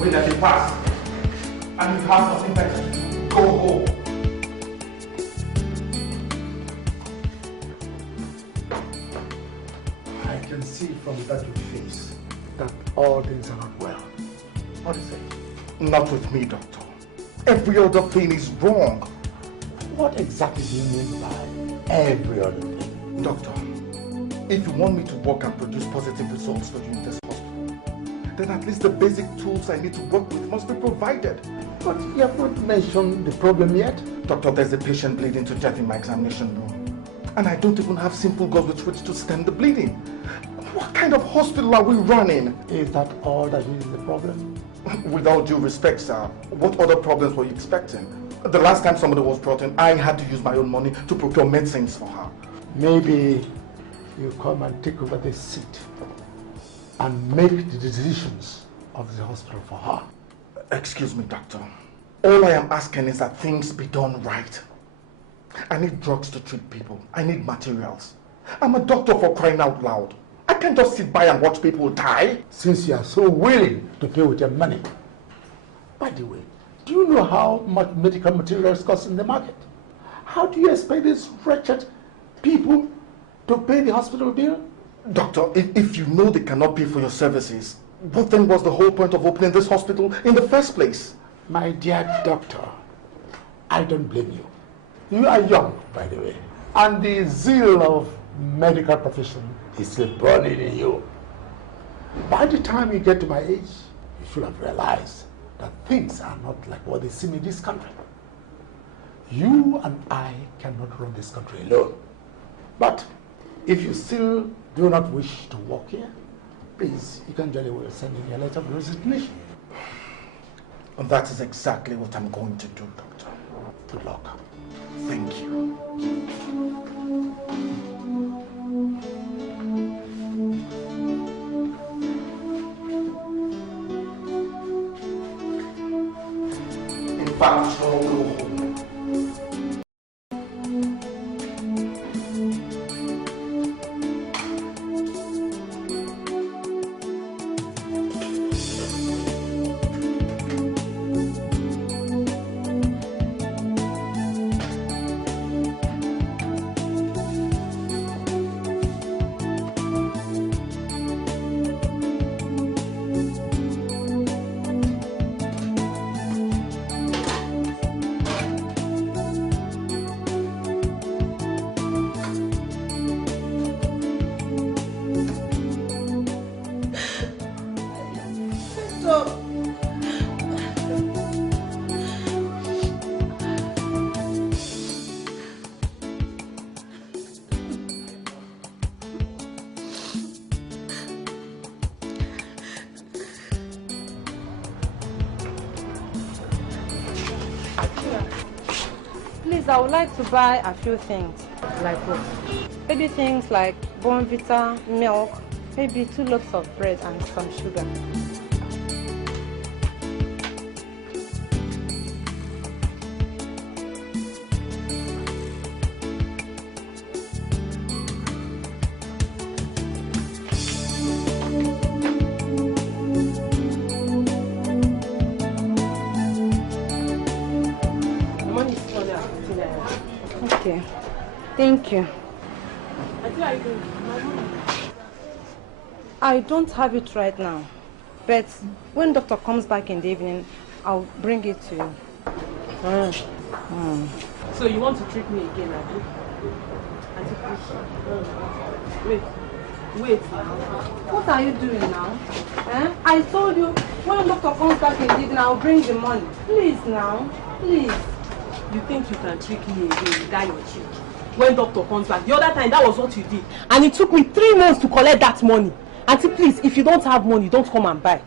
Will let it pass. And you have nothing better to do. Go home. I can see from that your face that all things are not well. What is it? Not with me, doctor. Every other thing is wrong. What exactly do you mean by every other thing? Doctor, if you want me to work and produce positive results for you in this hospital, then at least the basic tools I need to work with must be provided. But you have not mentioned the problem yet. Doctor, there's a patient bleeding to death in my examination room. And I don't even have simple gauze with which to stem the bleeding. What kind of hospital are we running? Is that all that is the problem? With all due respect, sir, what other problems were you expecting? The last time somebody was brought in, I had to use my own money to procure medicines for her. Maybe you come and take over this seat and make the decisions of the hospital for her. Excuse me, doctor. All I am asking is that things be done right. I need drugs to treat people. I need materials. I'm a doctor, for crying out loud. I can't just sit by and watch people die. Since you are so willing to pay with your money. By the way, do you know how much medical materials cost in the market? How do you expect these wretched people to pay the hospital bill? Doctor, if you know they cannot pay for your services, what then was the whole point of opening this hospital in the first place? My dear doctor, I don't blame you. You are young, by the way, and the zeal of medical profession is still burning in you. By the time you get to my age, you should have realized that things are not like what they seem in this country. You and I cannot run this country alone. But if you still do not wish to work here, please, you can jolly well send in your letter of resignation. And that is exactly what I'm going to do, doctor. Good luck. Thank you. In fact, no, no. I would like to buy a few things. Like what? Maybe things like Bonvita, milk, maybe 2 loaves of bread and some sugar. Thank you. I don't have it right now, but when doctor comes back in the evening, I'll bring it to you. So you want to treat me again, Abby? Wait. What are you doing now? I told you, when doctor comes back in the evening, I'll bring the money. Please now, please. You think you can trick me again with that your cheek? When doctor comes back, the other time that was what you did, and it took me 3 months to collect that money. Auntie, please, if you don't have money, don't come and buy.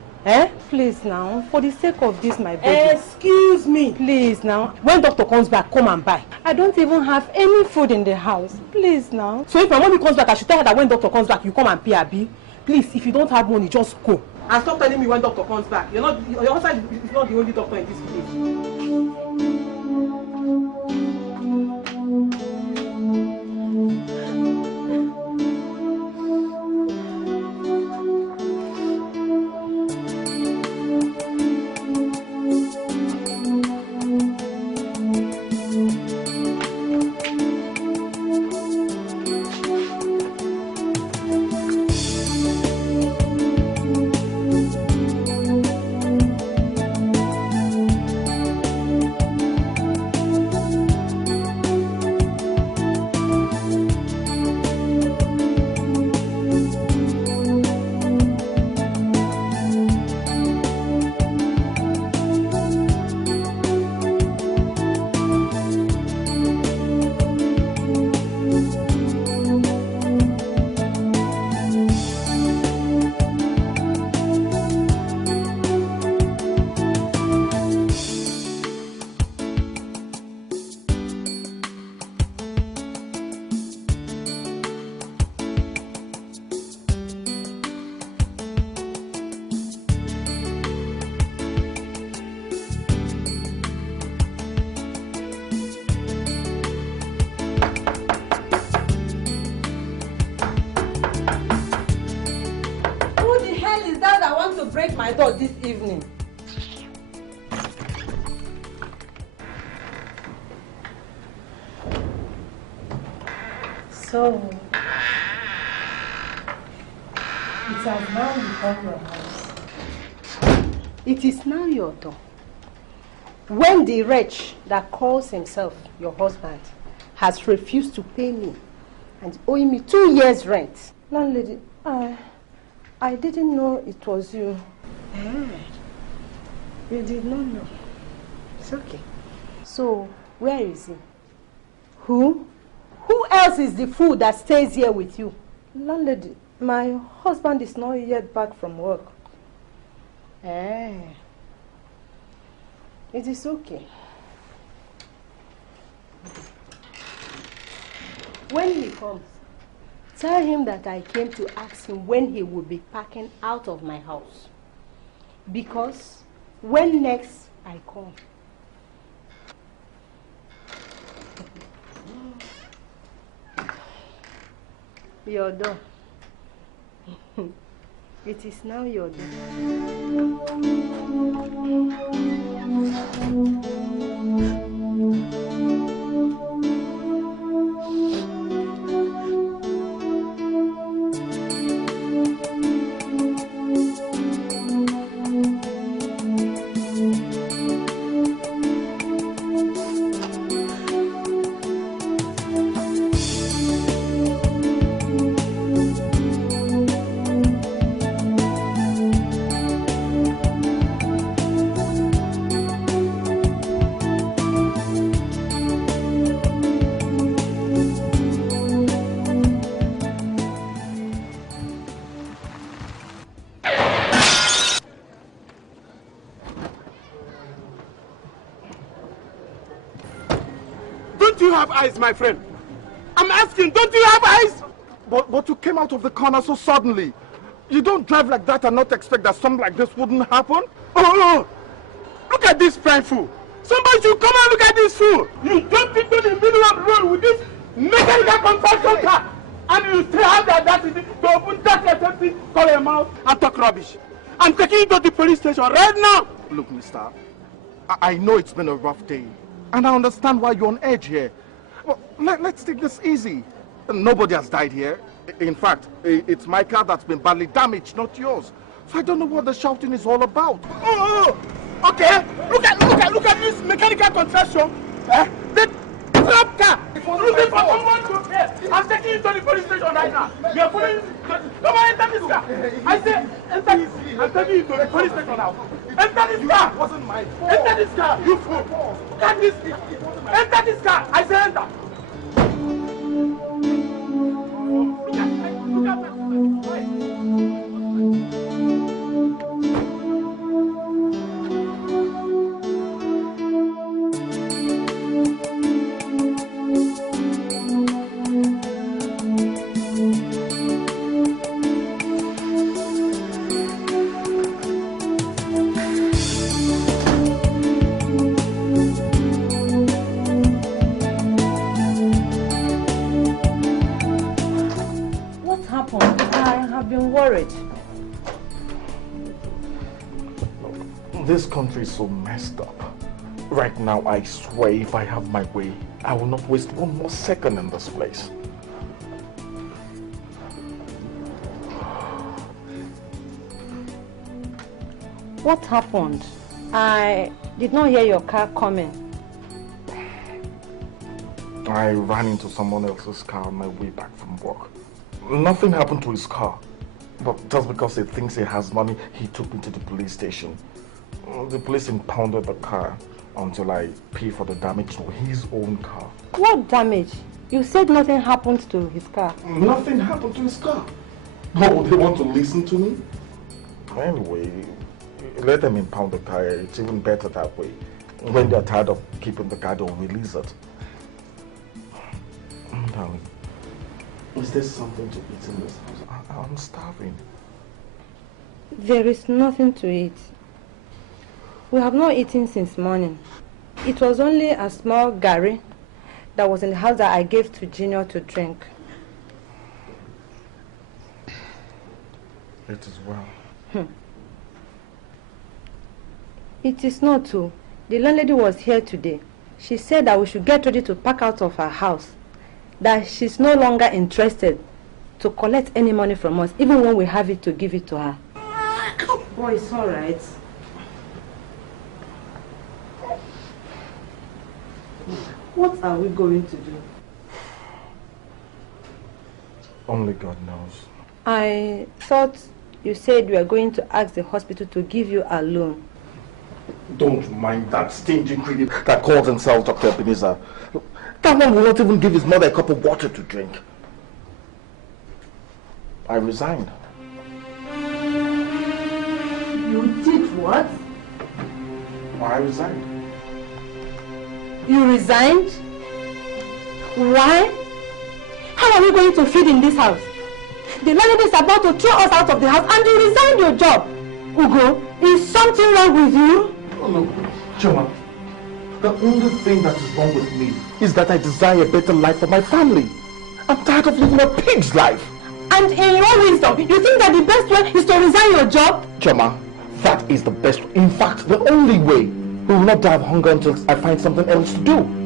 Please now, for the sake of this, my baby. Excuse me. Please now. When doctor comes back, come and buy. I don't even have any food in the house. Please now. So if my mommy comes back, I should tell her that when doctor comes back, you come and pay Abi. Please, if you don't have money, just go. And stop telling me when doctor comes back. Your husband is not the only doctor in this village. violate my door this evening. So, it has now become your house. It is now your door. When the wretch that calls himself your husband has refused to pay me and owing me 2 years' rent. Landlady, I didn't know it was you. You did not know. It's okay. So, where is he? Who? Who else is the fool that stays here with you? Landlady, my husband is not yet back from work. It is okay. When he comes, tell him that I came to ask him when he will be packing out of my house. Because when next I come, your door. It is now your door. Eyes, my friend. I'm asking, don't you have eyes? But you came out of the corner so suddenly. You don't drive like that and not expect that something like this wouldn't happen? Oh, look at this fine fool. Somebody should come and look at this fool. You jumped into the middle of the road with this mechanical construction car, and you still have the audacity to open that empty, call your mouth and talk rubbish. I'm taking you to the police station right now. Look, mister, I know it's been a rough day, and I understand why you're on edge here. Well, let's take this easy. Nobody has died here. In fact, it's my car that's been badly damaged, not yours. So I don't know what the shouting is all about. Oh, okay. Look at this mechanical contraption. The trap car. Looking for someone to pay. I'm taking you to the police station right now. You're pulling. Come on, enter this car. I say, enter this. I'm taking you to the police station now. Enter this car. It wasn't my fault. Enter this car. You fool. Look at this. Enter this car. I say enter. Look at that. Worried. This country is so messed up. Right now, I swear if I have my way, I will not waste one more second in this place. What happened? I did not hear your car coming. I ran into someone else's car on my way back from work. Nothing happened to his car. But just because he thinks he has money, he took me to the police station. The police impounded the car until I pay for the damage to his own car. What damage? You said nothing happened to his car. Nothing happened to his car. Oh, they want to listen to me? Anyway, let them impound the car. It's even better that way. When they're tired of keeping the car, they'll release it. Darling, is there something to eat in this house? I'm starving. There is nothing to eat. We have not eaten since morning. It was only a small gari that was in the house that I gave to Junior to drink. It is well. It is not true. The landlady was here today. She said that we should get ready to pack out of her house. That she's no longer interested to collect any money from us, even when we have it to give it to her. Boy, it's all right. What are we going to do? Only God knows. I thought you said you were going to ask the hospital to give you a loan. Don't mind that stingy critic that calls himself Dr. Ebenezer. That one will not even give his mother a cup of water to drink. I resigned. You did what? I resigned. You resigned? Why? How are we going to feed in this house? The landlady is about to throw us out of the house and you resigned your job. Ugo, is something wrong with you? Oh no, Choma. The only thing that is wrong with me is that I desire a better life for my family. I'm tired of living a pig's life. And in your wisdom, you think that the best way is to resign your job? Choma, that is the best. In fact, the only way. We will not die of hunger until I find something else to do.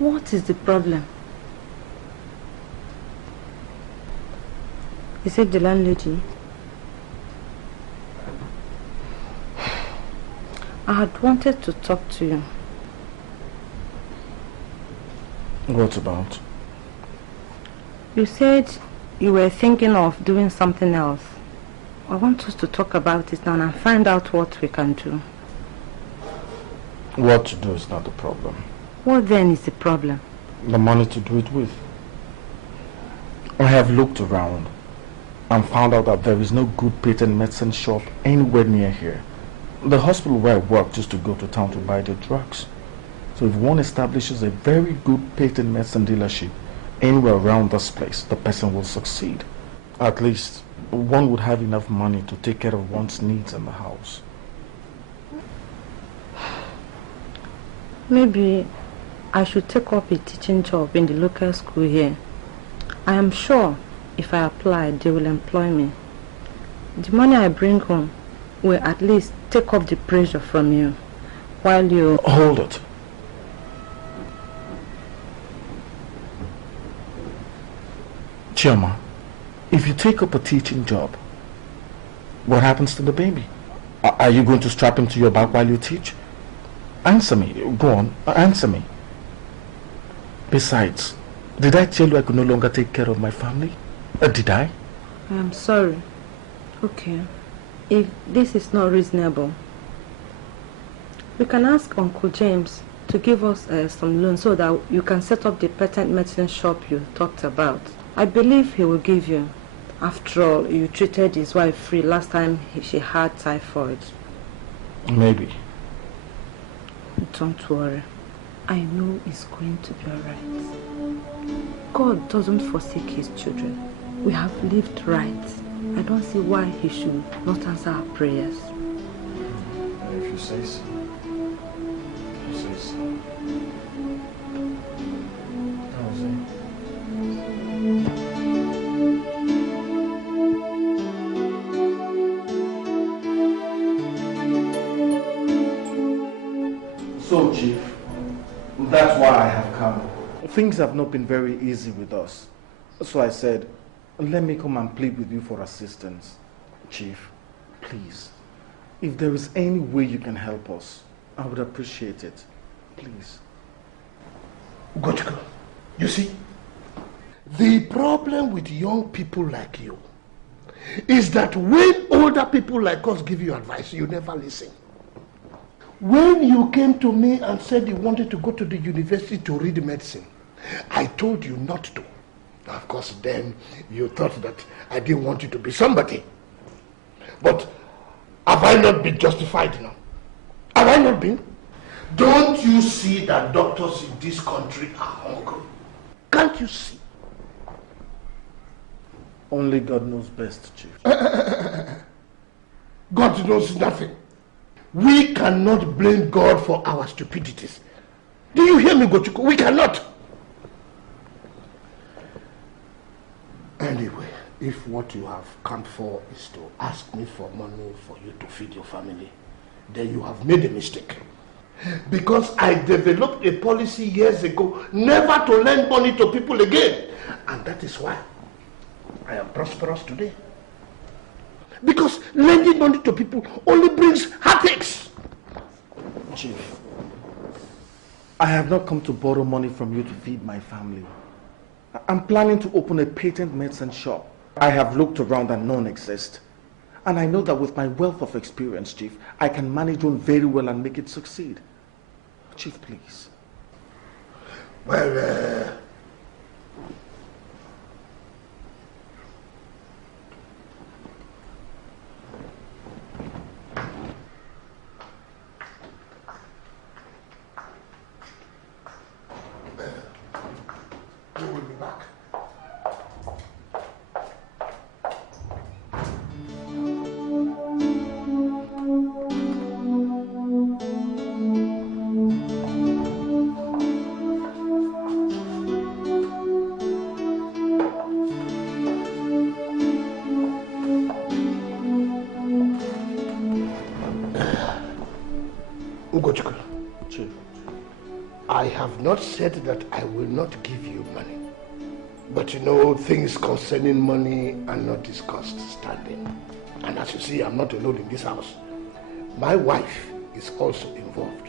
What is the problem? Is it the landlady? I had wanted to talk to you. What about? You said you were thinking of doing something else. I want us to talk about it now and find out what we can do. What to do is not the problem. What then is the problem? The money to do it with. I have looked around and found out that there is no good patent medicine shop anywhere near here. The hospital where I work used to go to town to buy the drugs. So if one establishes a very good patent medicine dealership anywhere around this place, the person will succeed. At least one would have enough money to take care of one's needs in the house. Maybe I should take up a teaching job in the local school here. I am sure if I apply, they will employ me. The money I bring home will at least take up the pressure from you while you... Hold it. Chioma, if you take up a teaching job, what happens to the baby? Are you going to strap him to your back while you teach? Answer me. Go on, answer me. Besides, did I tell you I could no longer take care of my family? Did I? I am sorry. Okay. If this is not reasonable, we can ask Uncle James to give us some loan so that you can set up the patent medicine shop you talked about. I believe he will give you. After all, you treated his wife free last time she had typhoid. Maybe. Don't worry. I know it's going to be alright. God doesn't forsake his children. We have lived right. I don't see why he should not answer our prayers. If you say so. If you say so. So, Chief, that's why I have come. Things have not been very easy with us. So I said, let me come and plead with you for assistance. Chief, please. If there is any way you can help us, I would appreciate it. Please. Ugochukwu, you see, the problem with young people like you is that when older people like us give you advice, you never listen. When you came to me and said you wanted to go to the university to read medicine, I told you not to. Of course, then you thought that I didn't want you to be somebody. But have I not been justified now? Have I not been? Don't you see that doctors in this country are hungry? Can't you see? Only God knows best, Chief. God knows nothing. We cannot blame God for our stupidities. Do you hear me, Gochuko? We cannot. Anyway, if what you have come for is to ask me for money for you to feed your family, then you have made a mistake. Because I developed a policy years ago never to lend money to people again. And that is why I am prosperous today. Because lending money to people only brings heartaches. Chief, I have not come to borrow money from you to feed my family. I'm planning to open a patent medicine shop. I have looked around and none exist. And I know that with my wealth of experience, Chief, I can manage one very well and make it succeed. Chief, please. Well, we will be back. Ugochukwu, Chief, I have not said that I will not give you money. But you know, things concerning money are not discussed standing. And as you see, I'm not alone in this house. My wife is also involved.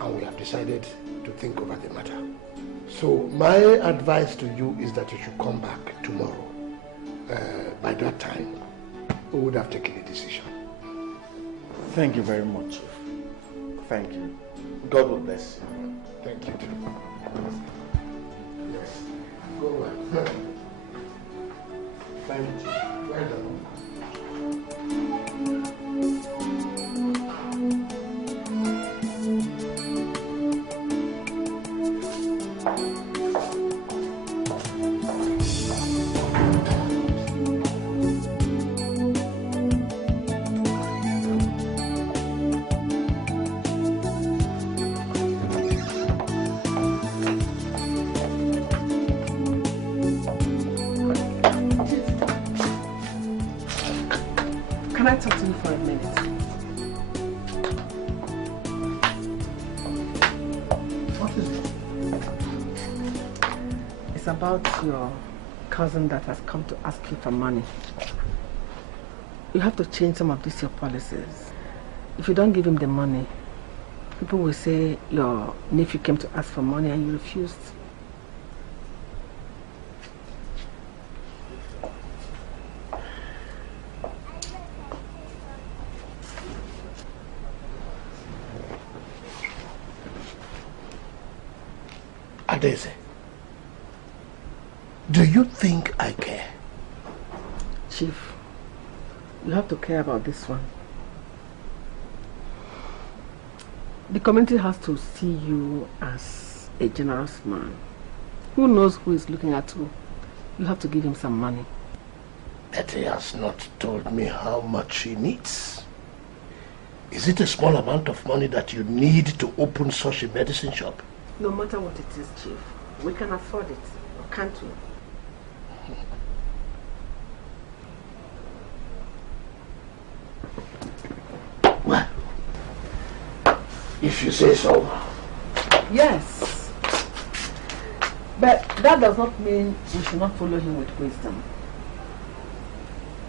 And we have decided to think over the matter. So my advice to you is that you should come back tomorrow. By that time, we would have taken a decision. thank you very much, Chief. Thank you. God will bless you. Thank you too. Yes. Go well. Thank you, Chief. Well done. Can I talk to you for a minute? What is it? It's about your cousin that has come to ask you for money. You have to change some of these your policies. If you don't give him the money, people will say your nephew came to ask for money and you refused. Adeze, do you think I care? Chief, you have to care about this one. The community has to see you as a generous man. Who knows who is looking at you? You have to give him some money. But he has not told me how much he needs. Is it a small amount of money that you need to open such a medicine shop? No matter what it is, Chief, we can afford it, or can't we? Well, if you say so. Yes. But that does not mean we should not follow him with wisdom.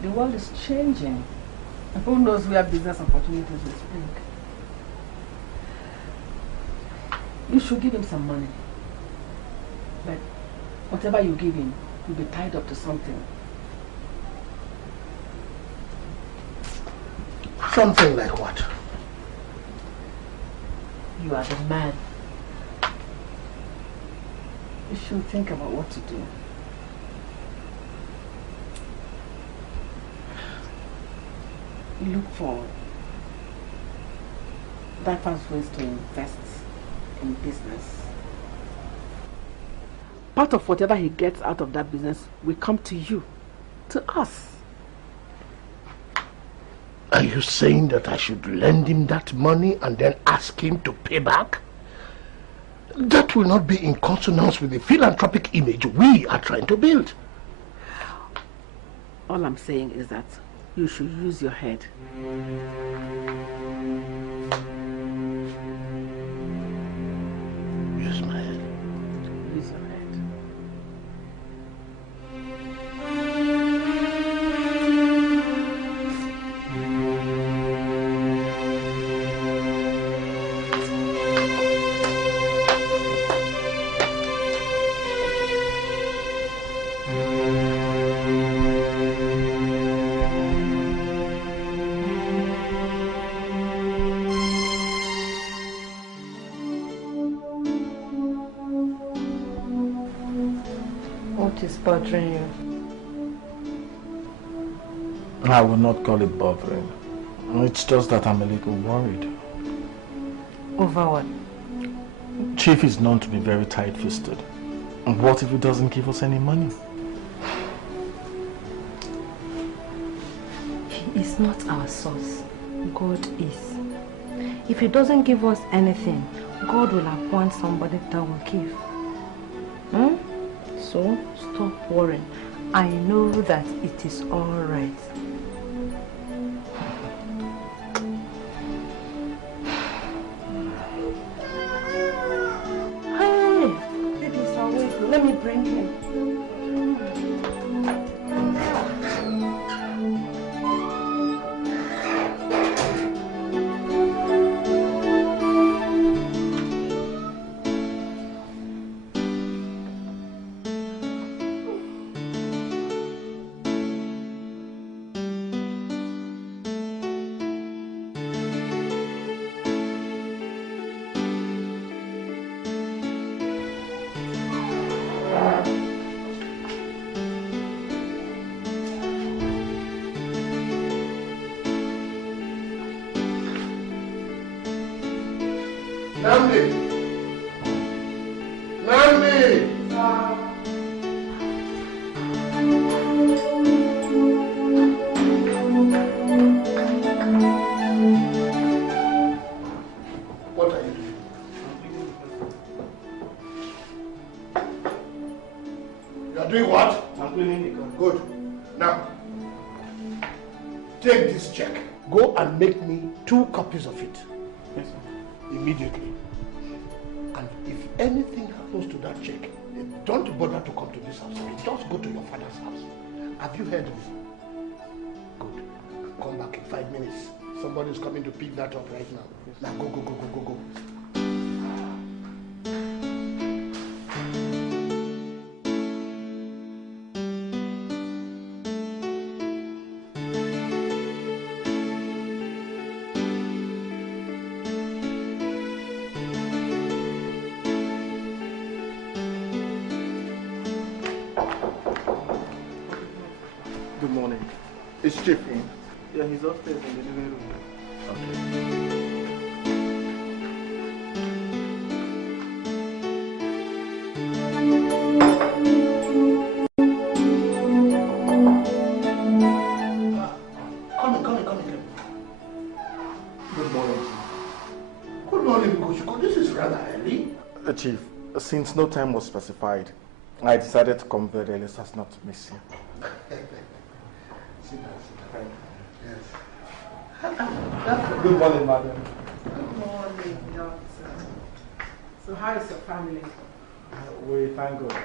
The world is changing. Who knows where business opportunities will spring? You should give him some money. But whatever you give him, you'll be tied up to something. Something like what? You are the man. You should think about what to do. Look for diverse ways to invest in business. Part of whatever he gets out of that business will come to you, to us. Are you saying that I should lend him that money and then ask him to pay back? That will not be in consonance with the philanthropic image we are trying to build. All I'm saying is that you should use your head. Use my head. Use your head. Bothering you? I would not call it bothering. It's just that I'm a little worried. Over what? Chief is known to be very tight-fisted. What if he doesn't give us any money? He is not our source. God is. If he doesn't give us anything, God will appoint somebody that will give. So, stop worrying. I know that it is all right. Hey, baby's awake. Let me bring him. Make me 2 copies of it. Yes, sir. Immediately. And if anything happens to that check, don't bother to come to this house. Just go to your father's house. Have you heard me? Good. Come back in 5 minutes. Somebody's coming to pick that up right now. Yes. Now go. Is Chief in? Yeah, he's upstairs in the living room. Come. Good morning. Good morning, Koshiko. This is rather early. Chief, since no time was specified, I decided to come very early so as not to miss you. Sit down. Yes. Good morning, madam. Good morning, doctor. So how is your family? We thank God.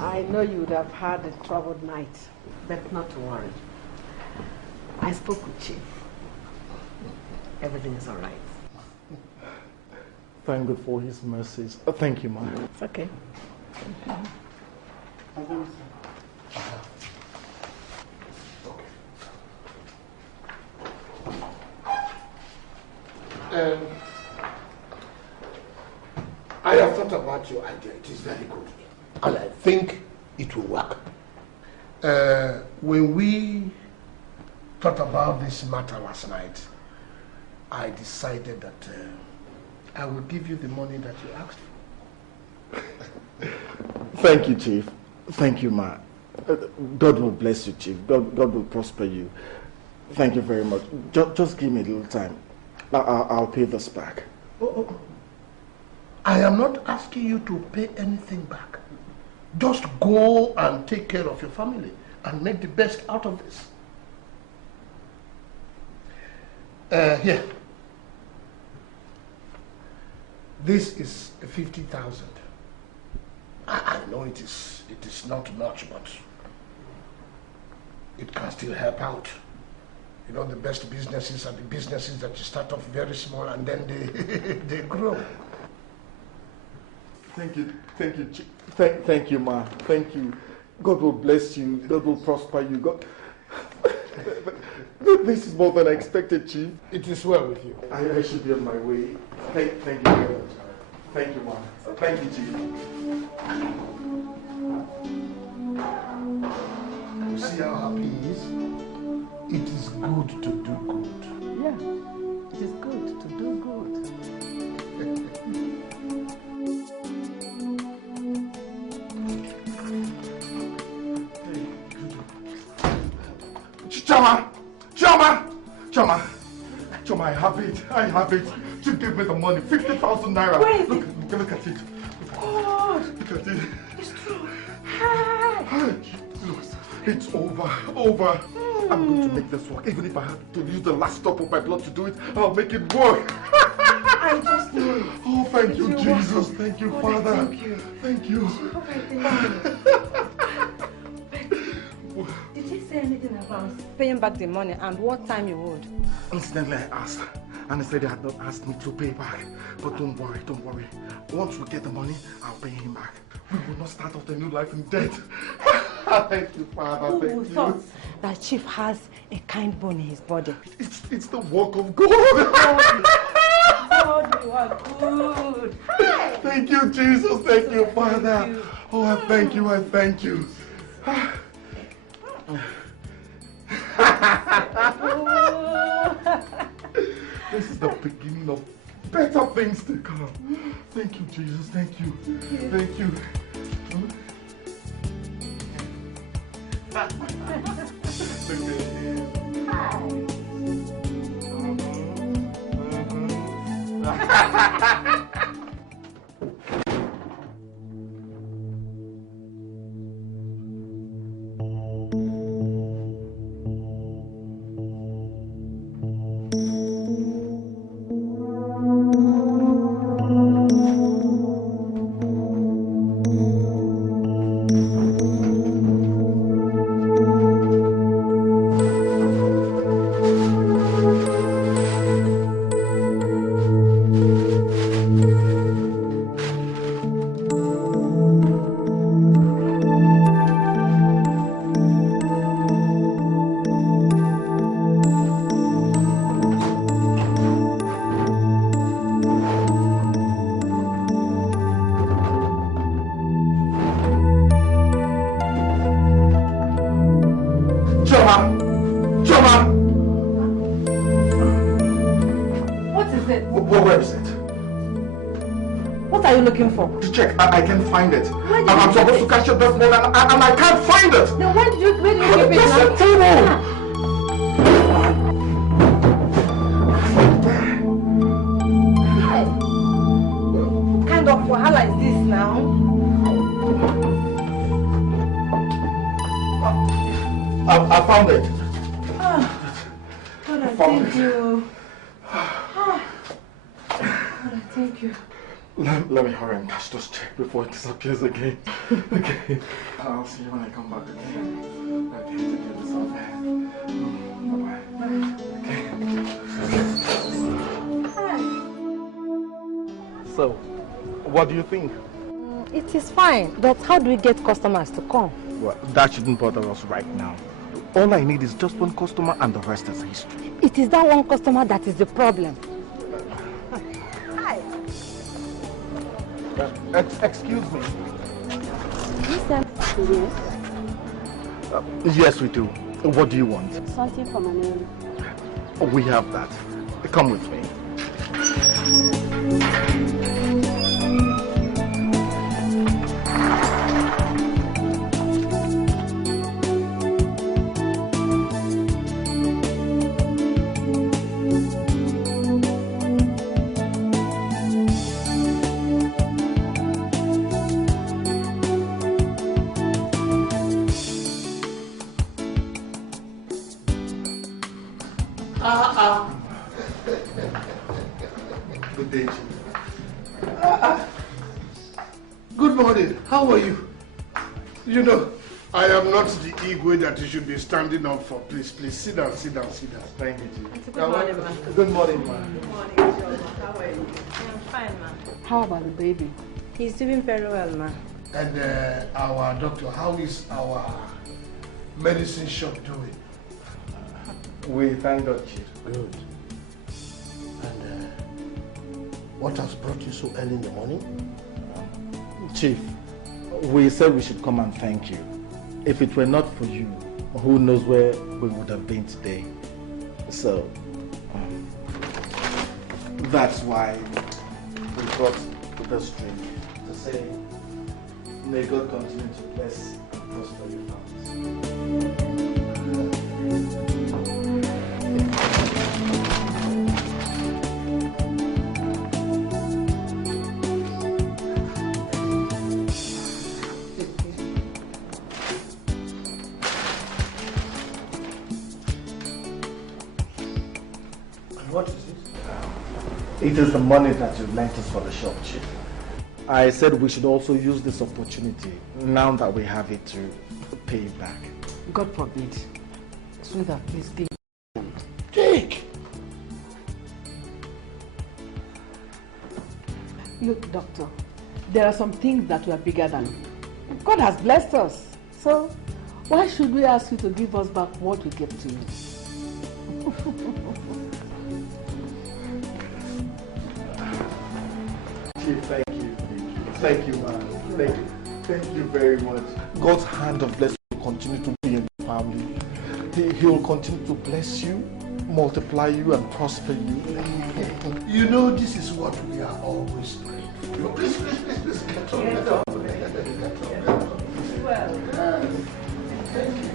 I know you would have had a troubled night, but not to worry. I spoke with Chief. Everything is all right. Thank God for his mercies. Thank you, ma. It's okay. I have thought about your idea. It is very good. And I think it will work. When we thought about this matter last night, I decided that I will give you the money that you asked for. Thank you, Chief. Thank you, ma. God will bless you, Chief. God will prosper you. Thank you very much. Just give me a little time. I'll pay this back. Oh. I am not asking you to pay anything back. Just go and take care of your family and make the best out of this. Here. This is 50,000. I know it is not much, but it can still help out. You know, the best businesses are the businesses that you start off very small and then they grow. Thank you, Chief. Thank you, ma. Thank you. God will bless you. God will prosper you. God. This is more than I expected, Chief. It is well with you. I should be on my way. Thank you very much. Thank you, ma. Thank you, Chief. You see how happy he is? It is good to do good. Yeah, it is good to do good. Choma, I have it. She gave me the money, 50,000 naira. Where is look at it. God. Look at it. It's true. Hi. Look, it's over. I'm going to make this work. Even if I have to use the last drop of my blood to do it, I'll make it work. I just knew it. Oh, thank you, Jesus. Thank you, Father. Thank you. Thank you. Did he say anything about paying back the money and what time you would? Incidentally, I asked, and he said he had not asked me to pay back. But don't worry. Once we get the money, I'll pay him back. We will not start off a new life in debt. Thank you, Father. Who thought that Chief has a kind bone in his body? It's the work of God. God, you are good. Thank you, Jesus. Thank you, Father. Thank you. Oh, I thank you. This is the beginning of better things to come. Thank you, Jesus. Thank you. Thank you. Looking for? To check, I can't find it. I'm supposed to catch it this morning and I can't find it. Then where did you keep it? Just a table. What kind of wahala is this now? I found it. God, I thank you. God, I thank you. Let me hurry and catch this check before it disappears again. Okay. I'll see you when I come back, okay? Okay, take care of yourself. Bye-bye. Okay. So, what do you think? It is fine, but how do we get customers to come? Well, that shouldn't bother us right now. All I need is just one customer and the rest is history. It is that one customer that is the problem. Hi. Excuse me. Yes. Yes, we do. What do you want? Something for my name. We have that. Come with me. Good day, Chief. Good morning. How are you? You know, I am not the Igwe that you should be standing up for. Please, please, sit down, sit down, sit down. Thank you, Chief. Good morning, ma. Good morning, ma. Good morning, Joe. How are you? I'm fine, ma. How about the baby? He's doing very well, ma. And our doctor, how is our medicine shop doing? We thank God, Chief. Good. And what has brought you so early in the morning? Chief, we said we should come and thank you. If it were not for you, who knows where we would have been today. So, that's why we brought this drink to say, may God continue to bless and prosper your families. What is it? It is the money that you lent us for the shop, Chief. I said we should also use this opportunity, now that we have it, to pay you back. God forbid. Sweetheart, please take. Take! Look, doctor, there are some things that were bigger than. God has blessed us. So, why should we ask you to give us back what we gave to you? Chief, thank you. Thank you, man. Thank you very much. God's hand of blessing will continue to be in your family. He will continue to bless you, multiply you, and prosper you. You know, this is what we are always praying for. Please, please, please, please, get up, get up. Well, Thank you.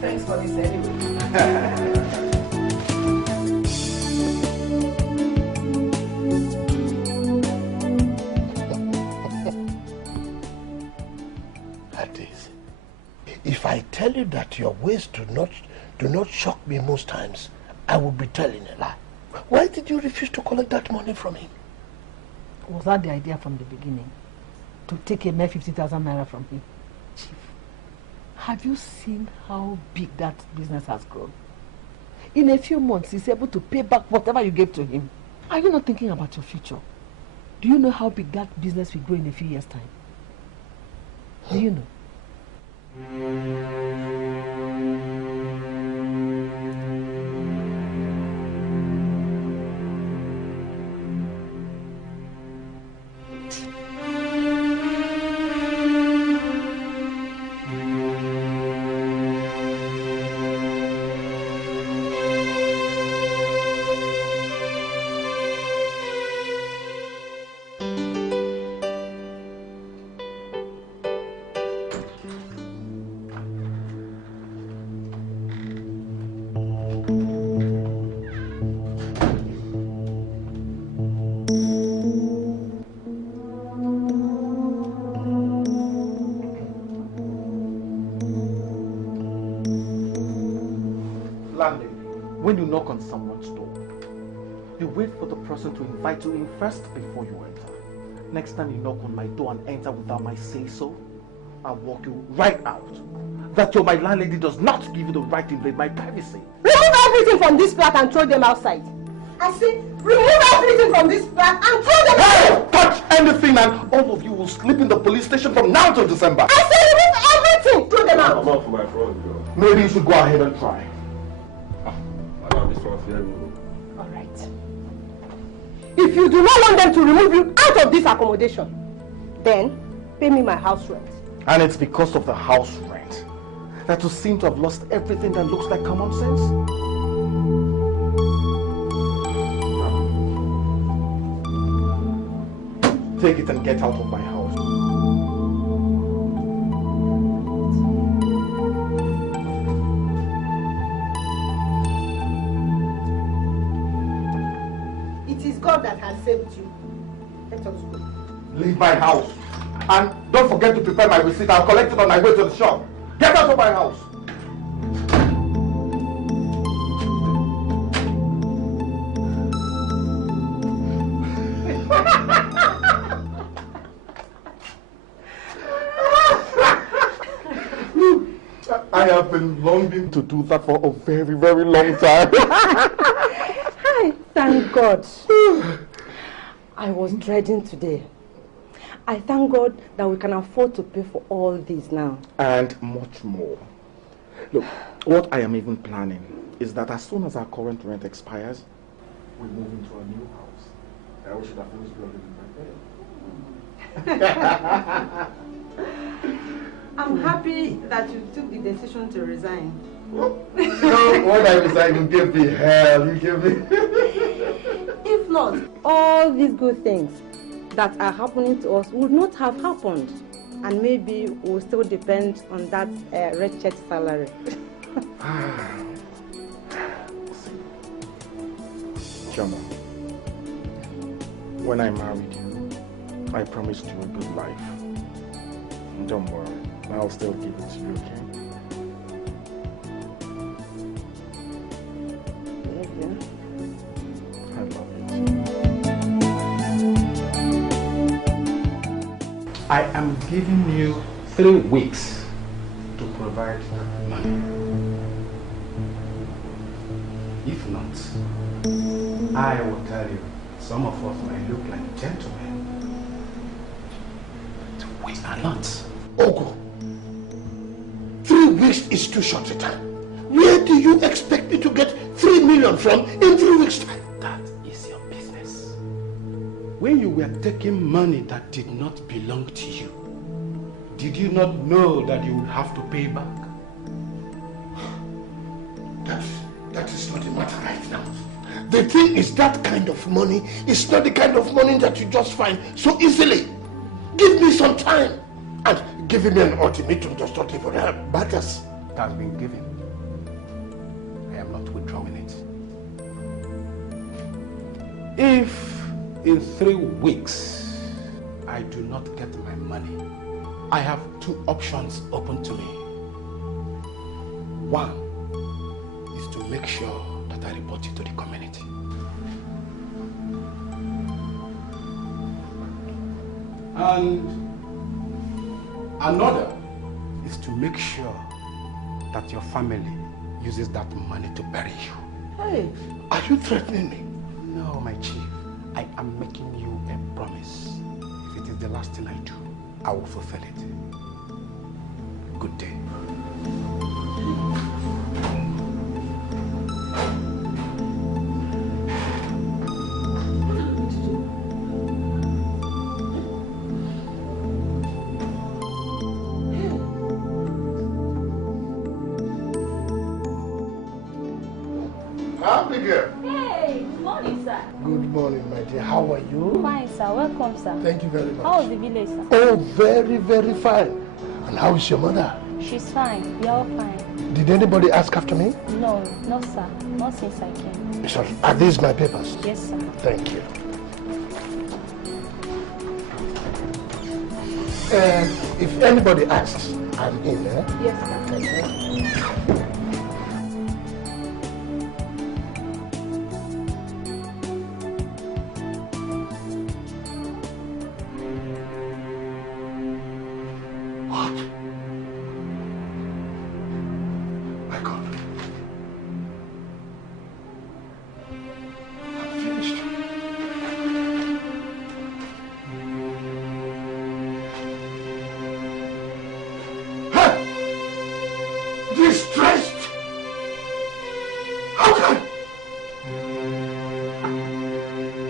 thanks for this anyway. If I tell you that your ways do not shock me most times, I would be telling a lie. Why did you refuse to collect that money from him? Was that the idea from the beginning? To take a mere 50,000 naira from him? Chief, have you seen how big that business has grown? In a few months, he's able to pay back whatever you gave to him. Are you not thinking about your future? Do you know how big that business will grow in a few years' time? Do you know? When you knock on someone's door, You wait for the person to invite you in first before you enter. Next time you knock on my door and enter without my say-so, I'll walk you right out. That my landlady does not give you the right to invade my privacy. Remove everything from this flat and throw them outside. I say, remove everything from this flat and throw them outside. Touch anything and all of you will sleep in the police station from now till December. I say, remove everything. Throw them out. I'm out for my front door. Maybe you should go ahead and try. Madam, this one fear me. All right. If you do not want them to remove you out of this accommodation, then pay me my house rent. And it's because of the house rent that you seem to have lost everything that looks like common sense. Take it and get out of my house. It is God that has saved you. Let us go. Leave my house. And don't forget to prepare my receipt. I'll collect it on my way to the shop. Get out of my house. I have been longing to do that for a very, very long time. Hi, thank God. I was dreading today. I thank God that we can afford to pay for all this now. And much more. Look, what I am even planning is that as soon as our current rent expires, we move into a new house. I wish that finished building by then. I'm happy that you took the decision to resign. No, when I resign, you give me hell. You give me... If not, all these good things that are happening to us would not have happened. And maybe we'll still depend on that wretched salary. Chama, when I married you, I promised you a good life. Don't worry, I'll still give it to you, okay? I love you too. I am giving you 3 weeks to provide that money. If not, I will tell you, some of us might look like gentlemen. We are not. Ogo, 3 weeks is too short a time. Where do you expect me to get 3 million from in 3 weeks' time? That is your business. When you were taking money that did not belong to you, did you not know that you would have to pay back? That is not the matter right now. The thing is, that kind of money is not the kind of money that you just find so easily. Give me some time. And giving me an ultimatum does not even help matters. It has been given. I am not withdrawing it. If in 3 weeks I do not get my money, I have 2 options open to me. One is to make sure that I report you to the community. And another is to make sure that your family uses that money to bury you. Hey, are you threatening me? No, my chief. I am making you a promise. If it is the last thing I do, I will fulfill it. Good day. Abigail. Hey, good morning, sir. Good morning, my dear. How are you? Fine, sir. Welcome, sir. Thank you very much. How is the village, sir? Oh, very, very fine. And how is your mother? She's fine. We are all fine. Did anybody ask after me? No, no, sir. Not since I came. Sure. Are these my papers? Yes, sir. Thank you. If anybody asks, I'm in, eh? Yes, sir.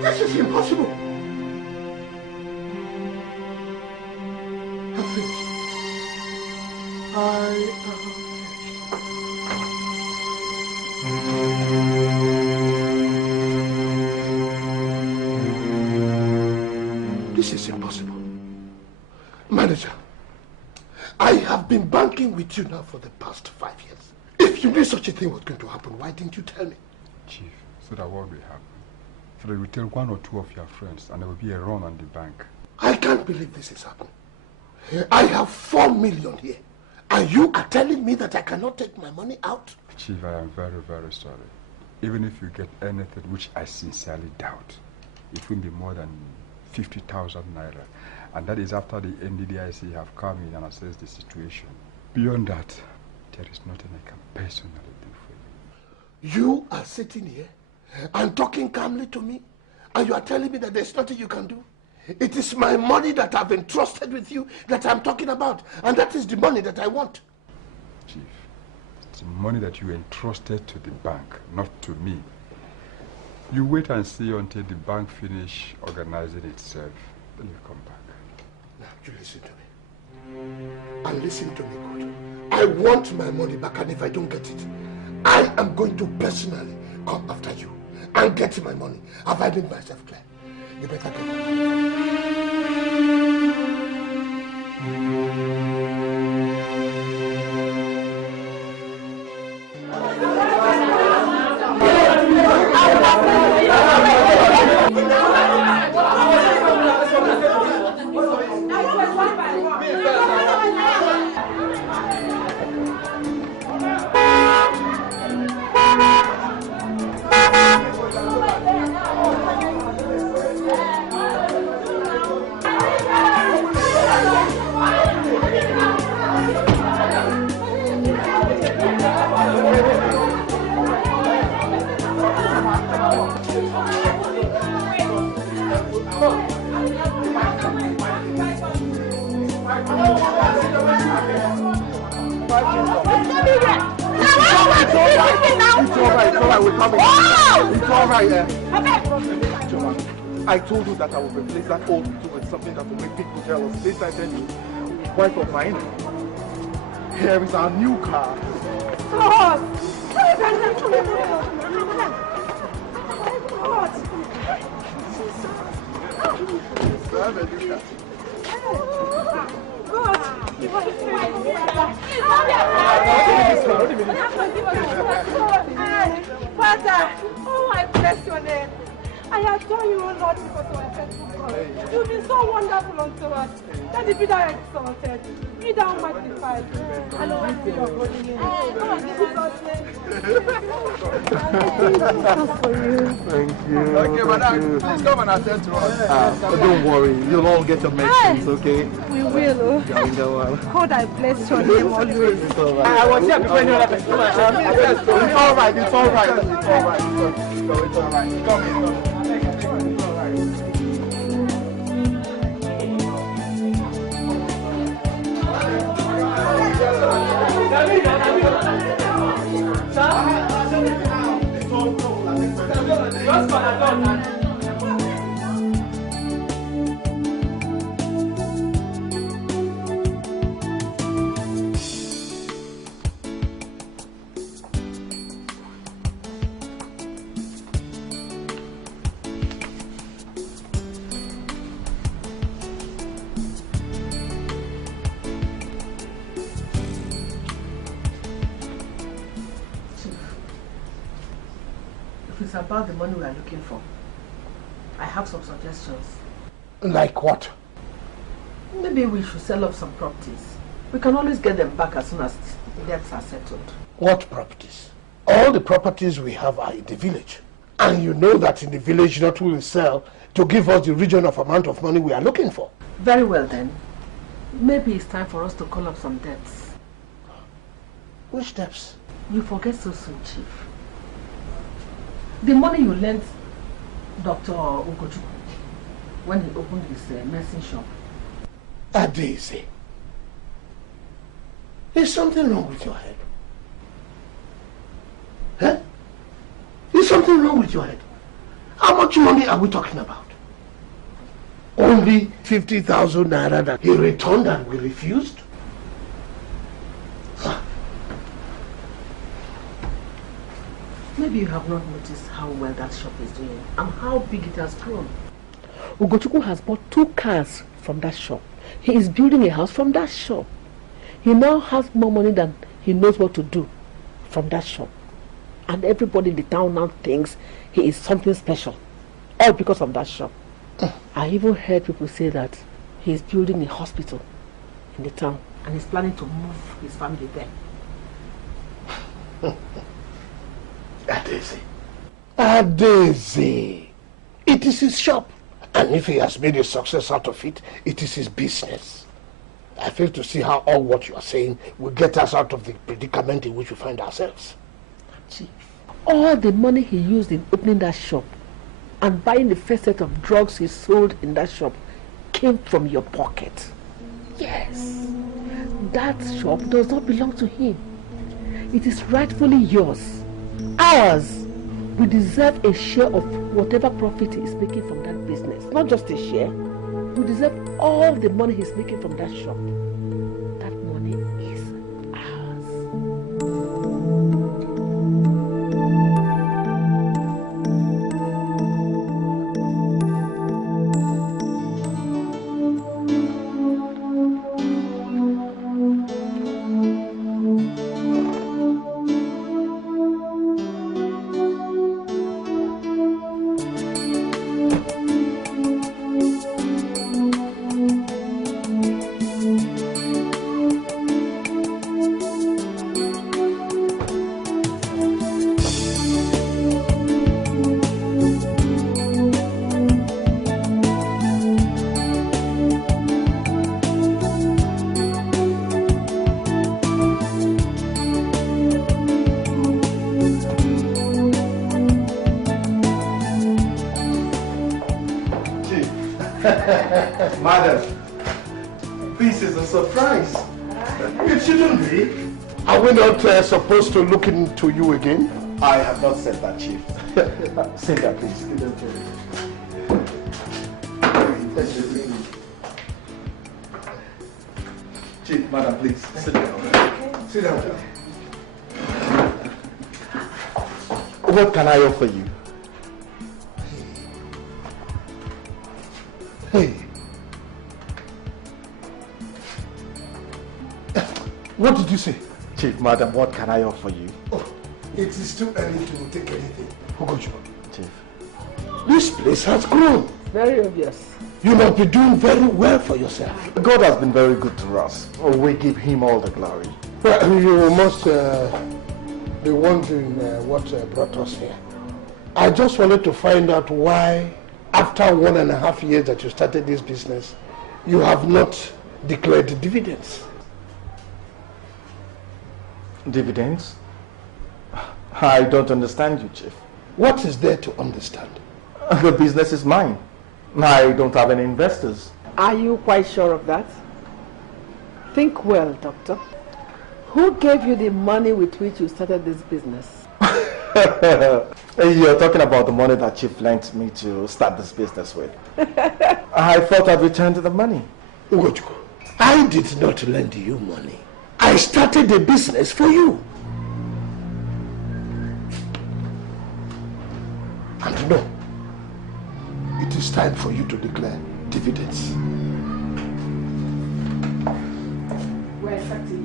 This is impossible. I'm finished. I am finished. This is impossible. Manager, I have been banking with you now for the past 5 years. If you knew such a thing was going to happen, why didn't you tell me? Chief, so that what will happen? So that you tell 1 or 2 of your friends and there will be a run on the bank. I can't believe this is happening. I have 4 million here. And you are telling me that I cannot take my money out? Chief, I am very, very sorry. Even if you get anything, which I sincerely doubt, it will be more than 50,000 naira. And that is after the NDDIC have come in and assessed the situation. Beyond that, there is nothing I can personally do for you. You are sitting here and talking calmly to me, and you are telling me that there's nothing you can do? It is my money that I've entrusted with you that I'm talking about, and that is the money that I want. Chief, it's the money that you entrusted to the bank, not to me. You wait and see until the bank finish organizing itself, then you come back. Now, you listen to me. And listen to me good. I want my money back, and if I don't get it, I am going to personally come after you and get my money. Have I made myself clear? You better get it. I told you that I would replace that old video with something that will make people jealous. This I tell you, wife of mine. Here is our new car. Father, oh, I bless your name. I adore you, O Lord, because you are faithful God. You've been so wonderful unto us. That be thou exalted, be thou magnified. Hallowed be your holy name. Come on, give us God's name. Thank you. Okay, madam, please come and attend to us. Don't worry, you'll all get your medicines, okay? We will. God, I bless your name always. It's all right. I was here before any other person. It's all right, it's all right. It's all right. It's all right. Come in. About the money we are looking for, I have some suggestions. Like what? Maybe we should sell off some properties. We can always get them back as soon as the debts are settled. What properties? All the properties we have are in the village. And you know that in the village not will sell to give us the region of amount of money we are looking for. Very well then. Maybe it's time for us to call up some debts. Which debts? You forget so soon, Chief. The money you lent Dr. Ozokwor when he opened his medicine shop. Adeze, is something wrong with your head? Huh? Is something wrong with your head? How much money are we talking about? Only 50,000 naira that he returned and we refused? Maybe you have not noticed how well that shop is doing and how big it has grown. Ugochukwu has bought 2 cars from that shop. He is building a house from that shop. He now has more money than he knows what to do from that shop. And everybody in the town now thinks he is something special. All because of that shop. I even heard people say that he is building a hospital in the town and he's planning to move his family there. Adeze. It is his shop. And if he has made a success out of it, it is his business. I fail to see how all what you are saying will get us out of the predicament in which we find ourselves. Chief, all the money he used in opening that shop and buying the first set of drugs he sold in that shop came from your pocket. Yes. That shop does not belong to him. It is rightfully yours. Ours. We deserve a share of whatever profit he is making from that business. Not just a share. We deserve all the money he's making from that shop. That money is ours. Madam, this is a surprise. It shouldn't be. Are we not supposed to look into you again? I have not said that, Chief. Sit down, please. Give them to me. Chief, madam, please. Sit down. Sit down. What can I offer you? Hey. What did you say? Chief, madam, what can I offer you? Oh, it is too early to take anything. Who got you? Chief. This place has grown. Very obvious. You must be doing very well for yourself. God has been very good to us. Oh, we give him all the glory. Well, you must be wondering what brought us here. I just wanted to find out why, after 1.5 years that you started this business, you have not declared dividends. Dividends? I don't understand you, Chief. What is there to understand? The business is mine. I don't have any investors. Are you quite sure of that? Think well, Doctor. Who gave you the money with which you started this business? You're talking about the money that Chief lent me to start this business with. I thought I'd return to the money. Ugochukwu, I did not lend you money. I started the business for you. And no, it is time for you to declare dividends. We're accepting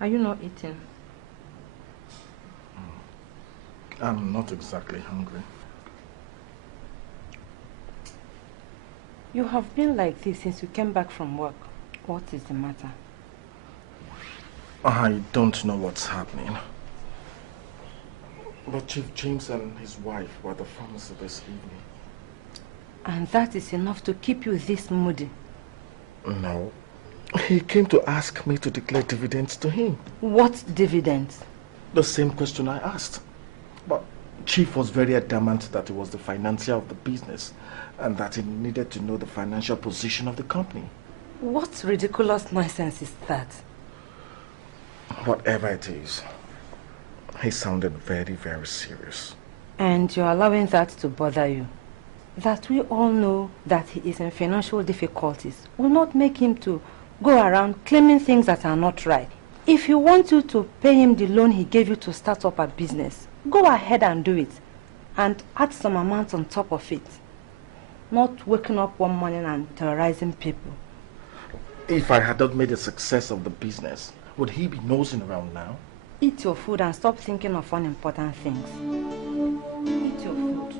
Are you not eating? I'm not exactly hungry. You have been like this since you came back from work. What is the matter? I don't know what's happening. But Chief James and his wife were at the pharmacy this evening. And that is enough to keep you this moody? No. He came to ask me to declare dividends to him. What dividends? The same question I asked. But Chief was very adamant that he was the financier of the business and that he needed to know the financial position of the company. What ridiculous nonsense is that? Whatever it is, he sounded very, very serious. And you're allowing that to bother you? That we all know that he is in financial difficulties will not make him to go around claiming things that are not right. If you want you to pay him the loan he gave you to start up a business, go ahead and do it. And add some amount on top of it. Not waking up one morning and terrorizing people. If I had not made a success of the business, would he be nosing around now? Eat your food and stop thinking of unimportant things. Eat your food.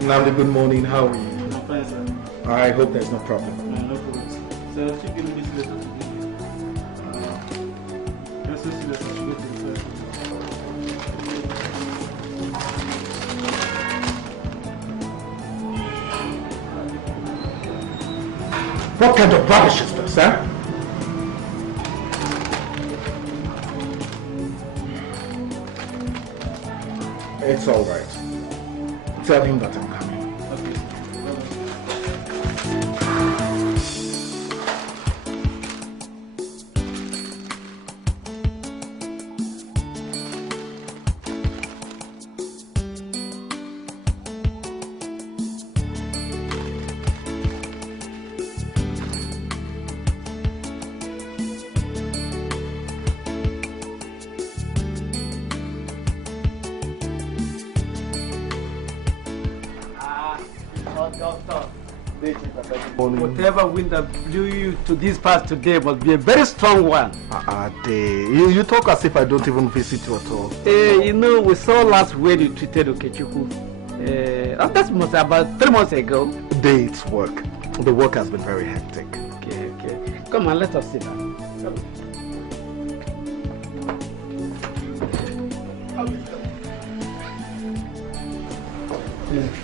Namdi, good morning. How are you? I'm fine, sir. I hope there's no problem. No problem, sir. So I'll keep giving this letter to you. Just this letter to go to the first. What kind of rubbish is this, huh? It's all right. Tell him that I'm coming. Okay. Whatever wind that blew you to this part today must be a very strong one. You talk as if I don't even visit you at all. You know, we saw last when you treated Okechukwu. That was about 3 months ago. Day, it's work. The work has been very hectic. Okay. Come on, let us sit down.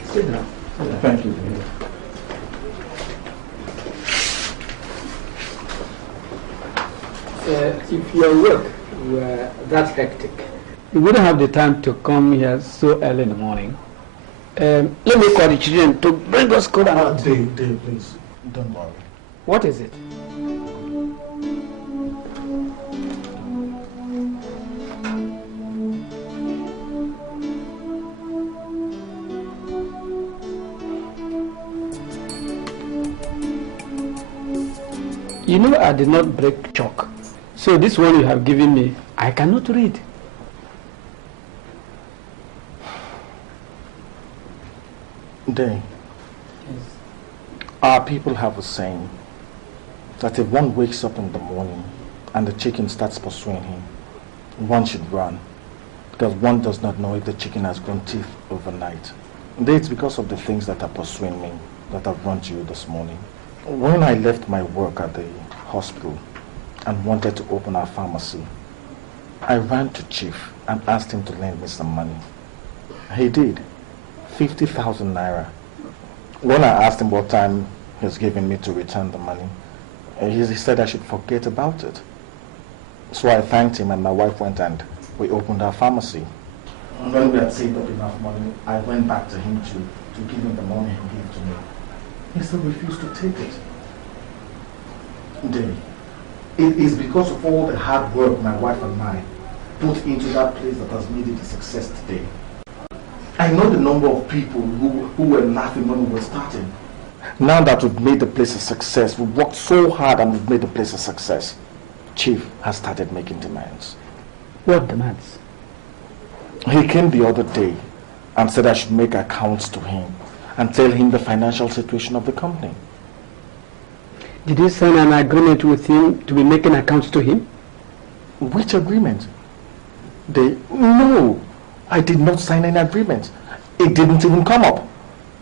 Sit down. Thank you. If your work were that hectic, you wouldn't have the time to come here so early in the morning. Let me call the children to bring us cola and Dave, please, don't worry. What is it? You know I did not break chalk. So this one you have given me, I cannot read. Day, our people have a saying that if one wakes up in the morning and the chicken starts pursuing him, one should run, because one does not know if the chicken has grown teeth overnight. Day, it's because of the things that are pursuing me that I've run to you this morning. When I left my work at the hospital and wanted to open our pharmacy, I ran to Chief and asked him to lend me some money. He did. 50,000 naira. When I asked him what time he was giving me to return the money, he said I should forget about it. So I thanked him and my wife went and we opened our pharmacy. And when we had saved up enough money, I went back to him to give him the money he gave to me. He still refused to take it. Day, it is because of all the hard work my wife and I put into that place that has made it a success today. I know the number of people who were laughing when we were starting. Now that we've made the place a success, we've worked so hard and we've made the place a success, Chief has started making demands. What demands? He came the other day and said I should make accounts to him and tell him the financial situation of the company. Did you sign an agreement with him to be making accounts to him? Which agreement? No, I did not sign any agreement. It didn't even come up.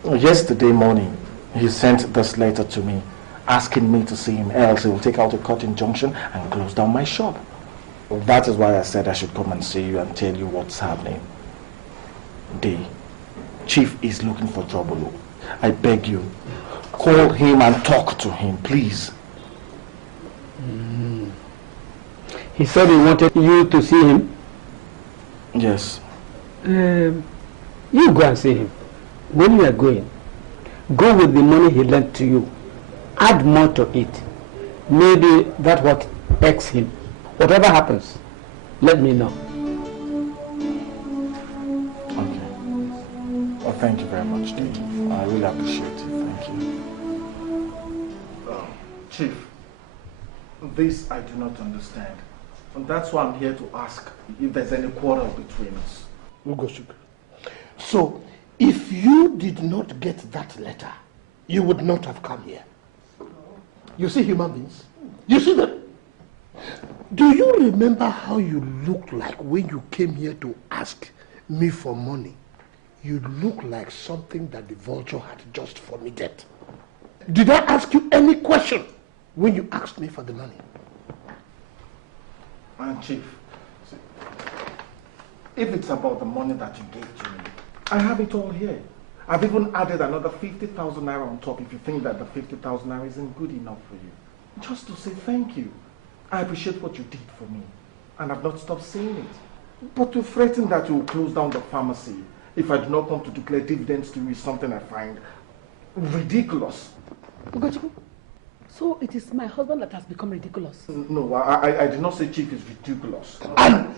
Yesterday morning, he sent this letter to me, asking me to see him, else he will take out a court injunction and close down my shop. That is why I said I should come and see you and tell you what's happening. The chief is looking for trouble. I beg you, call him and talk to him, please. He said he wanted you to see him? Yes. You go and see him. When you are going, go with the money he lent to you. Add more to it. Maybe that's what irks him. Whatever happens, let me know. Okay. Well, thank you very much, Dave. I really appreciate it. Thank you. Chief, this I do not understand. And that's why I'm here to ask if there's any quarrel between us. Ugochukwu. So, if you did not get that letter, you would not have come here. You see human beings? You see them? Do you remember how you looked like when you came here to ask me for money? You look like something that the vulture had just vomited. Did I ask you any question when you asked me for the money? And Chief, see, if it's about the money that you gave to me, I have it all here. I've even added another 50,000 naira on top if you think that the 50,000 naira isn't good enough for you. Just to say thank you. I appreciate what you did for me, and I've not stopped saying it. But to threaten that you will close down the pharmacy if I do not come to declare dividends to you is something I find ridiculous. Ugochukwu, so it is my husband that has become ridiculous? No, I did not say Chief is ridiculous. And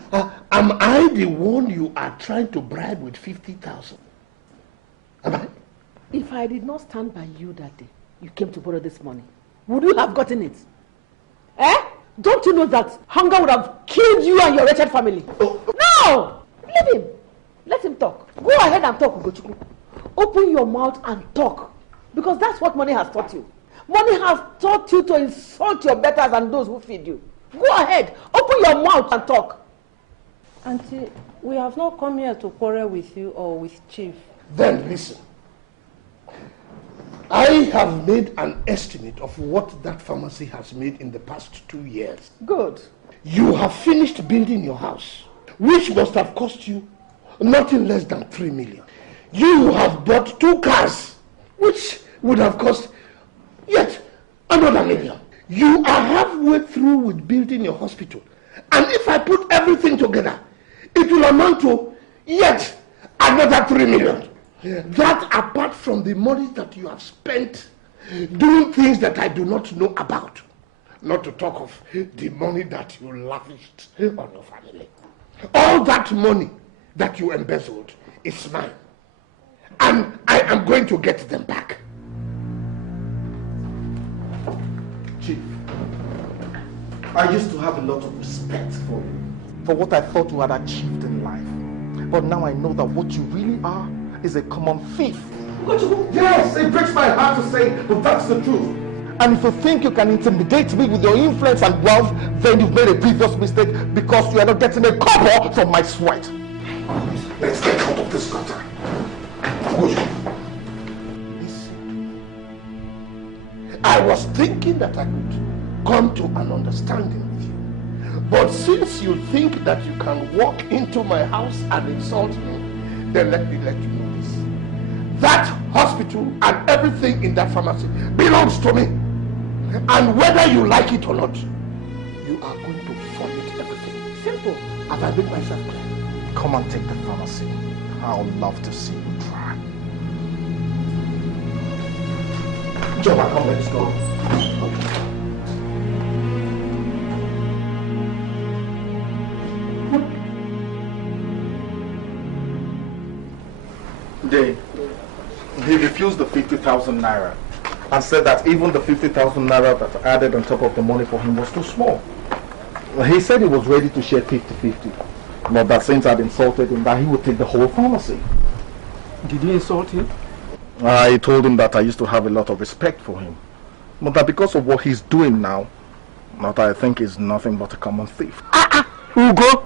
am I the one you are trying to bribe with 50,000? Am I? If I did not stand by you that day, you came to borrow this money, would you have gotten it? Eh? Don't you know that hunger would have killed you and your wretched family? Oh. No! Leave him. Let him talk. Go ahead and talk, Ugochukwu. Open your mouth and talk. Because that's what money has taught you. Money has taught you to insult your betters and those who feed you. Go ahead. Open your mouth and talk. Auntie, we have not come here to quarrel with you or with Chief. Then listen. I have made an estimate of what that pharmacy has made in the past 2 years. Good. You have finished building your house, which must have cost you nothing less than 3 million. You have bought 2 cars, which would have cost yet another million. You are halfway through with building your hospital. And if I put everything together, it will amount to yet another 3 million. That apart from the money that you have spent doing things that I do not know about. Not to talk of the money that you lavished on your family. All that money that you embezzled is mine. And I am going to get them back. Chief, I used to have a lot of respect for you, for what I thought you had achieved in life. But now I know that what you really are is a common thief. Yes, it breaks my heart to say, but that's the truth. And if you think you can intimidate me with your influence and wealth, then you've made a grievous mistake because you are not getting a copper from my sweat. Let's get out of this gutter. Listen. I was thinking that I could come to an understanding with you. But since you think that you can walk into my house and insult me, then let me let you know this. That hospital and everything in that pharmacy belongs to me. And whether you like it or not, you are going to forfeit everything. Simple. Have I made myself clear? Come and take the pharmacy. I would love to see you try. Joma, come, let's go. He refused the 50,000 naira and said that even the 50,000 naira that added on top of the money for him was too small. He said he was ready to share 50-50, but that since I'd insulted him, that he would take the whole pharmacy. Did you insult him? I told him that I used to have a lot of respect for him, But that because of what he's doing now, that I think is nothing but a common thief. Ugo,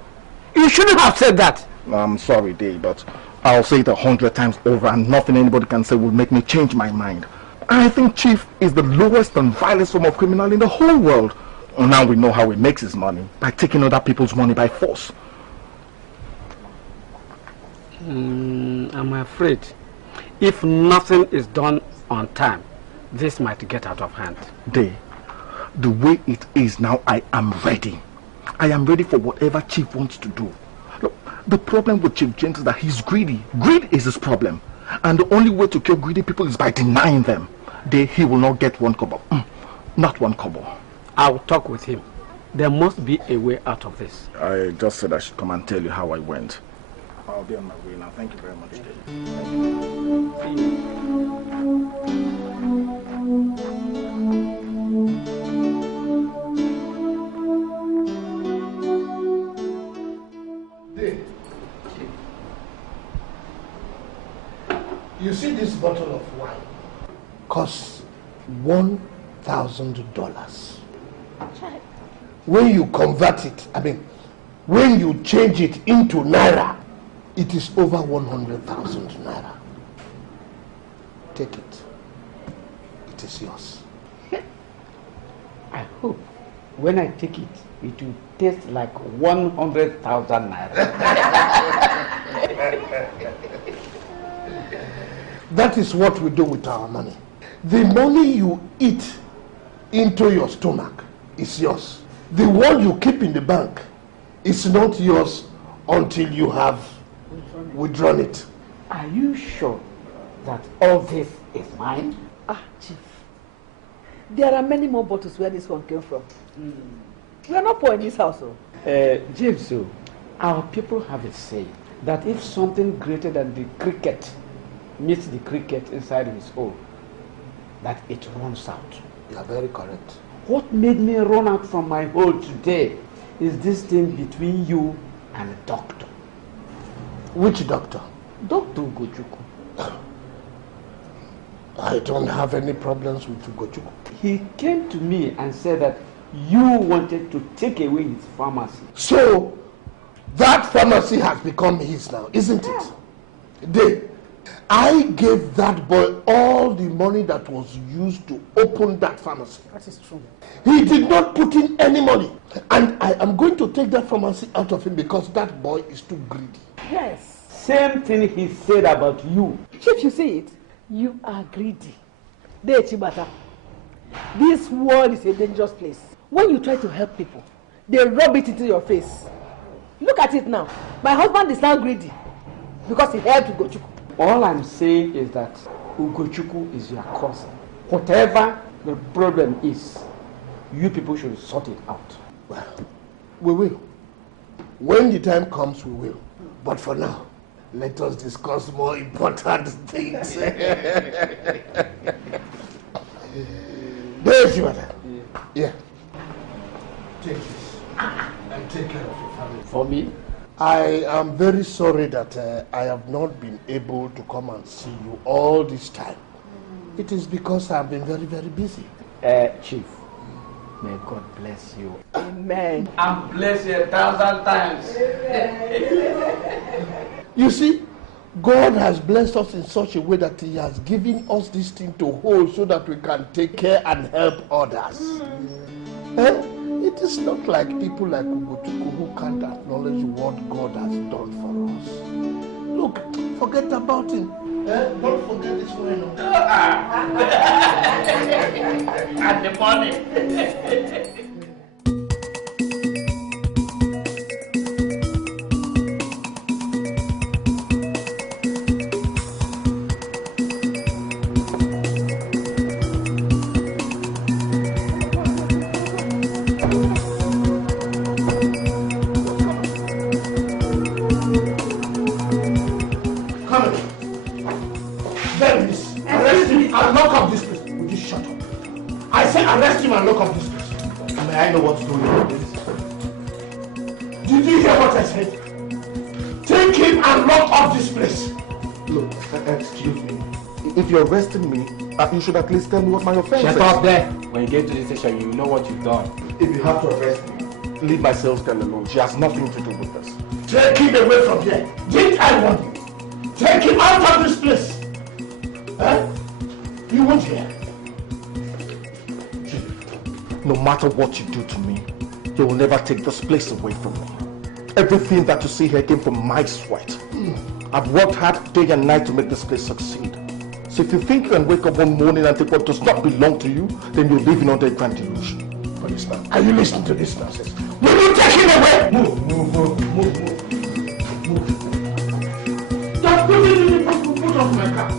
you shouldn't have said that. I'm sorry, Day, but I'll say it 100 times over and nothing anybody can say will make me change my mind. I think Chief is the lowest and vilest form of criminal in the whole world. Now we know how he makes his money, by taking other people's money by force. I'm afraid if nothing is done on time, this might get out of hand. Day, the way it is now, I am ready. I am ready for whatever Chief wants to do. Look, the problem with Chief James is that he's greedy. Greed is his problem. And the only way to cure greedy people is by denying them. He will not get 1 kobo. Not 1 kobo. I'll talk with him. There must be a way out of this. I just said I should come and tell you how I went. I'll be on my way now. Thank you very much, Dave, you see this bottle of wine costs $1,000. When you convert it, when you change it into naira, it is over 100,000 naira. Take it. It is yours. I hope when I take it, it will taste like 100,000 naira. That is what we do with our money. The money you eat into your stomach is yours. The one you keep in the bank is not yours until you have withdrawn it. Are you sure that all this is mine? Chief. There are many more bottles where this one came from. We are not poor in this house. James, our people have a saying that if something greater than the cricket meets the cricket inside his hole, that it runs out. You are very correct. What made me run out from my hole today is this thing between you and the doctor. Which doctor? Dr. Ugochukwu. I don't have any problems with Ugochukwu. He came to me and said that you wanted to take away his pharmacy. So, that pharmacy has become his now, isn't it? I gave that boy all the money that was used to open that pharmacy. That is true. He did not put in any money. And I am going to take that pharmacy out of him because that boy is too greedy. Yes. Same thing he said about you. Chief, you see it? You are greedy. This world is a dangerous place. When you try to help people, they rub it into your face. Look at it now. My husband is now greedy because he helped Ugochukwu. All I'm saying is that Ugochukwu is your cousin. Whatever the problem is, you people should sort it out. Well, we will. When the time comes, we will. But for now, let us discuss more important things. There's your mother. Yeah. Take this and take care of your family. For me? I am very sorry that I have not been able to come and see you all this time. It is because I have been very, very busy. Chief, may God bless you. Amen. And bless you 1,000 times. You see, God has blessed us in such a way that He has given us this thing to hold so that we can take care and help others. It is not like people like Ugochukwu who can't acknowledge what God has done for us. Look, forget about him. Don't forget this one. And the money. Arrest him and lock up this place. May I know what's going on with this? Did you hear what I said? Take him and lock up this place. Look, excuse me. If you're arresting me, You should at least tell me what my offense is. Shut up there. When you get to the station, you know what you've done. If you have to arrest me, leave my sales girl alone. She has nothing to do with this. Take him away from here. Did I want you? Take him out of this place. Huh? You won't hear. No matter what you do to me, you will never take this place away from me. Everything that you see here came from my sweat. I've worked hard day and night to make this place succeed. So if you think you can wake up one morning and take what does not belong to you, then you're living under a grand illusion. Policeman, are you listening to this nonsense? Will you take him away? Move. Just put it in the boot of my car.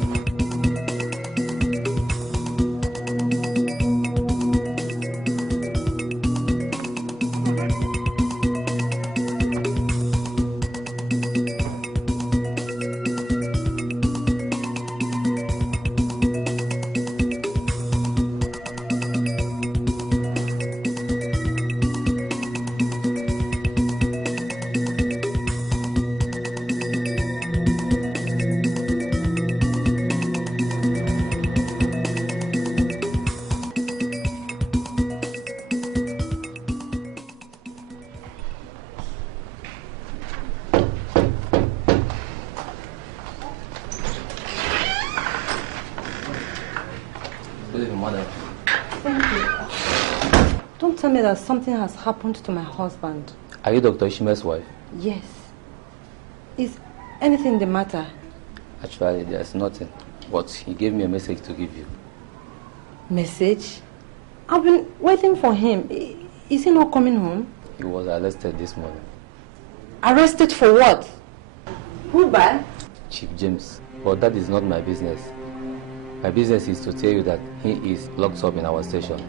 Tell me that something has happened to my husband. Are you Dr. Ishime's wife? Yes. Is anything the matter? Actually, there's nothing. But he gave me a message to give you. Message? I've been waiting for him. Is he not coming home? He was arrested this morning. Arrested for what? Who by? Chief James. But that is not my business. My business is to tell you that he is locked up in our station.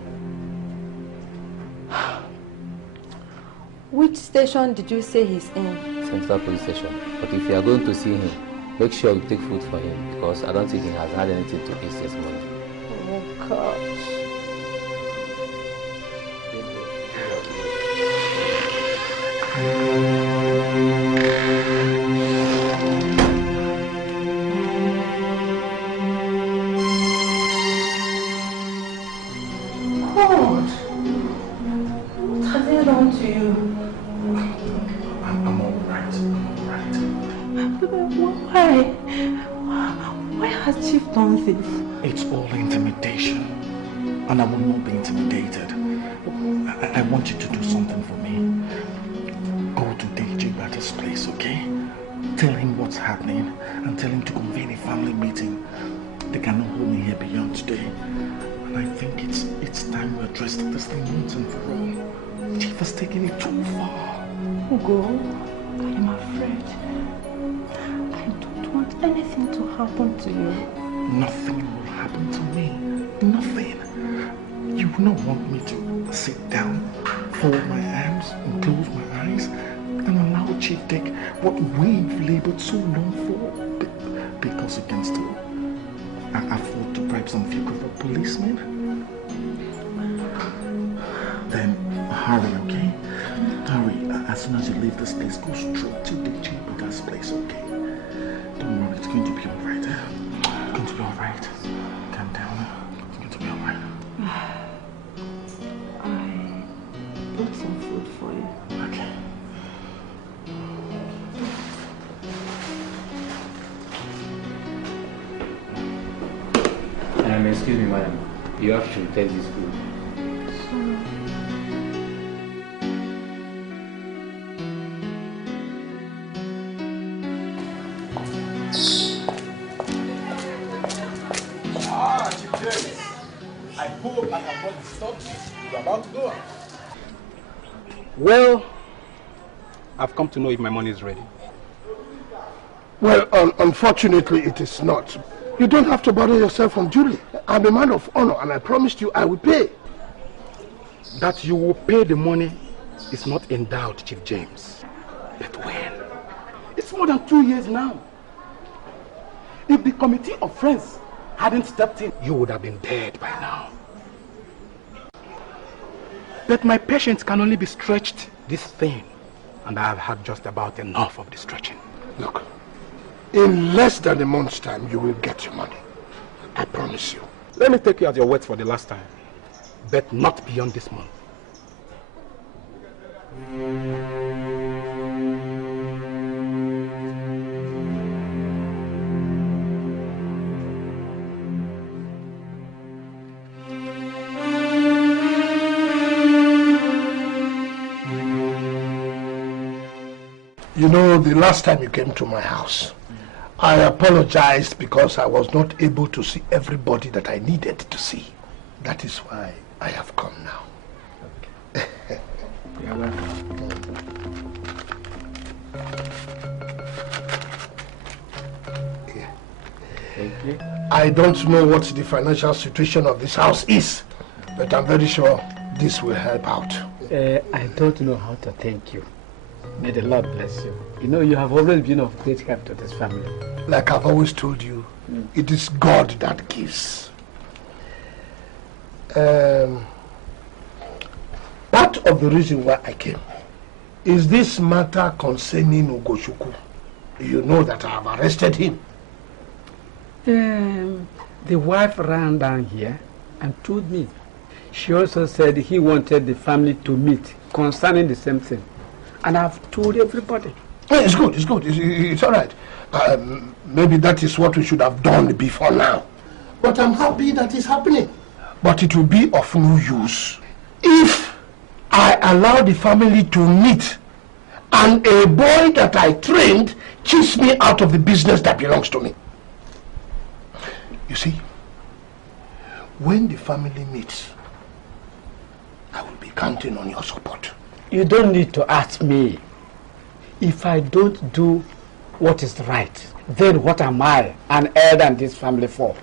Which station did you say he's in? Central Police Station. But if you are going to see him, make sure you take food for him because I don't think he has had anything to eat this morning. Oh gosh. God, what has he done to you? I'm all right. Why has Chief done this? It's all intimidation. And I will not be intimidated. I want you to do something for me. Go to DJ Batter's place, okay? Tell him what's happening and tell him to convene a family meeting. They cannot hold me here beyond today. And I think it's time we address this thing once and for all. Chief has taken it too far. Ugo, I am afraid. I don't want anything to happen to you. Nothing will happen to me. Nothing. You will not want me to sit down, fold my arms, and close my eyes, and allow Chief take what we've labored so long for because he can still afford to bribe some few corrupt policemen. Then hurry, okay? Hurry. As soon as you leave this place, go straight to the Chamber's place, okay? Don't worry, it's going to be alright. It's going to be alright. Calm down. It's going to be alright. I brought some food for you. Okay. Excuse me, madam. You have to take this food. I hope I have not disturbed you. You're about to go out. Well, I've come to know if my money is ready. Well, unfortunately, it is not. You don't have to bother yourself unduly. I'm a man of honor, and I promised you I will pay. That you will pay the money is not in doubt, Chief James. But when? It's more than 2 years now. If the committee of friends hadn't stepped in, you would have been dead by now. But my patience can only be stretched this thin, and I have had just about enough of the stretching. Look, in less than a month's time, you will get your money. I promise you. Let me take you at your word for the last time. Bet not beyond this month. You know, the last time you came to my house, I apologized because I was not able to see everybody that I needed to see. That is why I have come now. Okay. You're welcome. Yeah. Thank you. I don't know what the financial situation of this house is, but I'm very sure this will help out. I don't know how to thank you. May the Lord bless you. You know, you have always been of great help to this family. Like I've always told you, it is God that gives. Part of the reason why I came is this matter concerning Ugochukwu. You know that I have arrested him. The wife ran down here and told me. She also said he wanted the family to meet concerning the same thing. And I've told everybody. It's good, it's good, it's all right. Maybe that is what we should have done before now. But I'm happy that it's happening. But it will be of no use if I allow the family to meet and a boy that I trained cheats me out of the business that belongs to me. You see, when the family meets, I will be counting on your support. You don't need to ask me. If I don't do what is right, then what am I, an heir in this family for?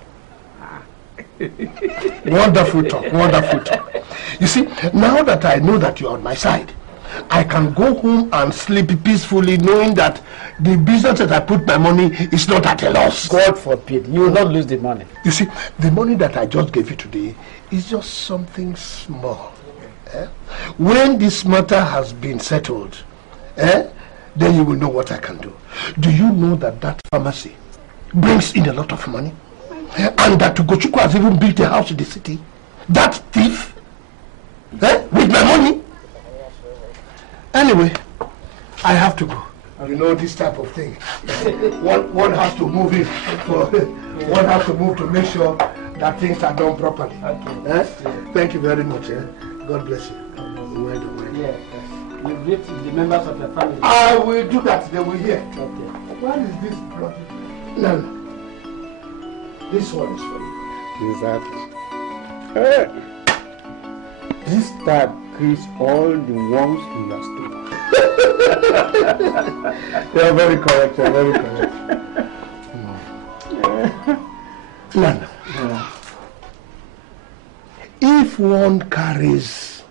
Wonderful talk, wonderful talk. You see, now that I know that you're on my side, I can go home and sleep peacefully knowing that the business that I put my money is not at a loss. God forbid, you will not lose the money. You see, the money that I just gave you today is just something small. When this matter has been settled, then you will know what I can do. Do you know that that pharmacy brings in a lot of money? And that Ugochukwu has even built a house in the city? That thief? With my money? Anyway, I have to go. You know this type of thing. One has to move in. One has to move to make sure that things are done properly. Thank you very much. God bless you. Well done. Yes. You greet the members of the family. I will do that. They will hear. Okay. What is this bloody? No. This one is for you. Exactly. This tab creates all the worms in your stomach. You are very correct. You are very correct. Nana. If one carries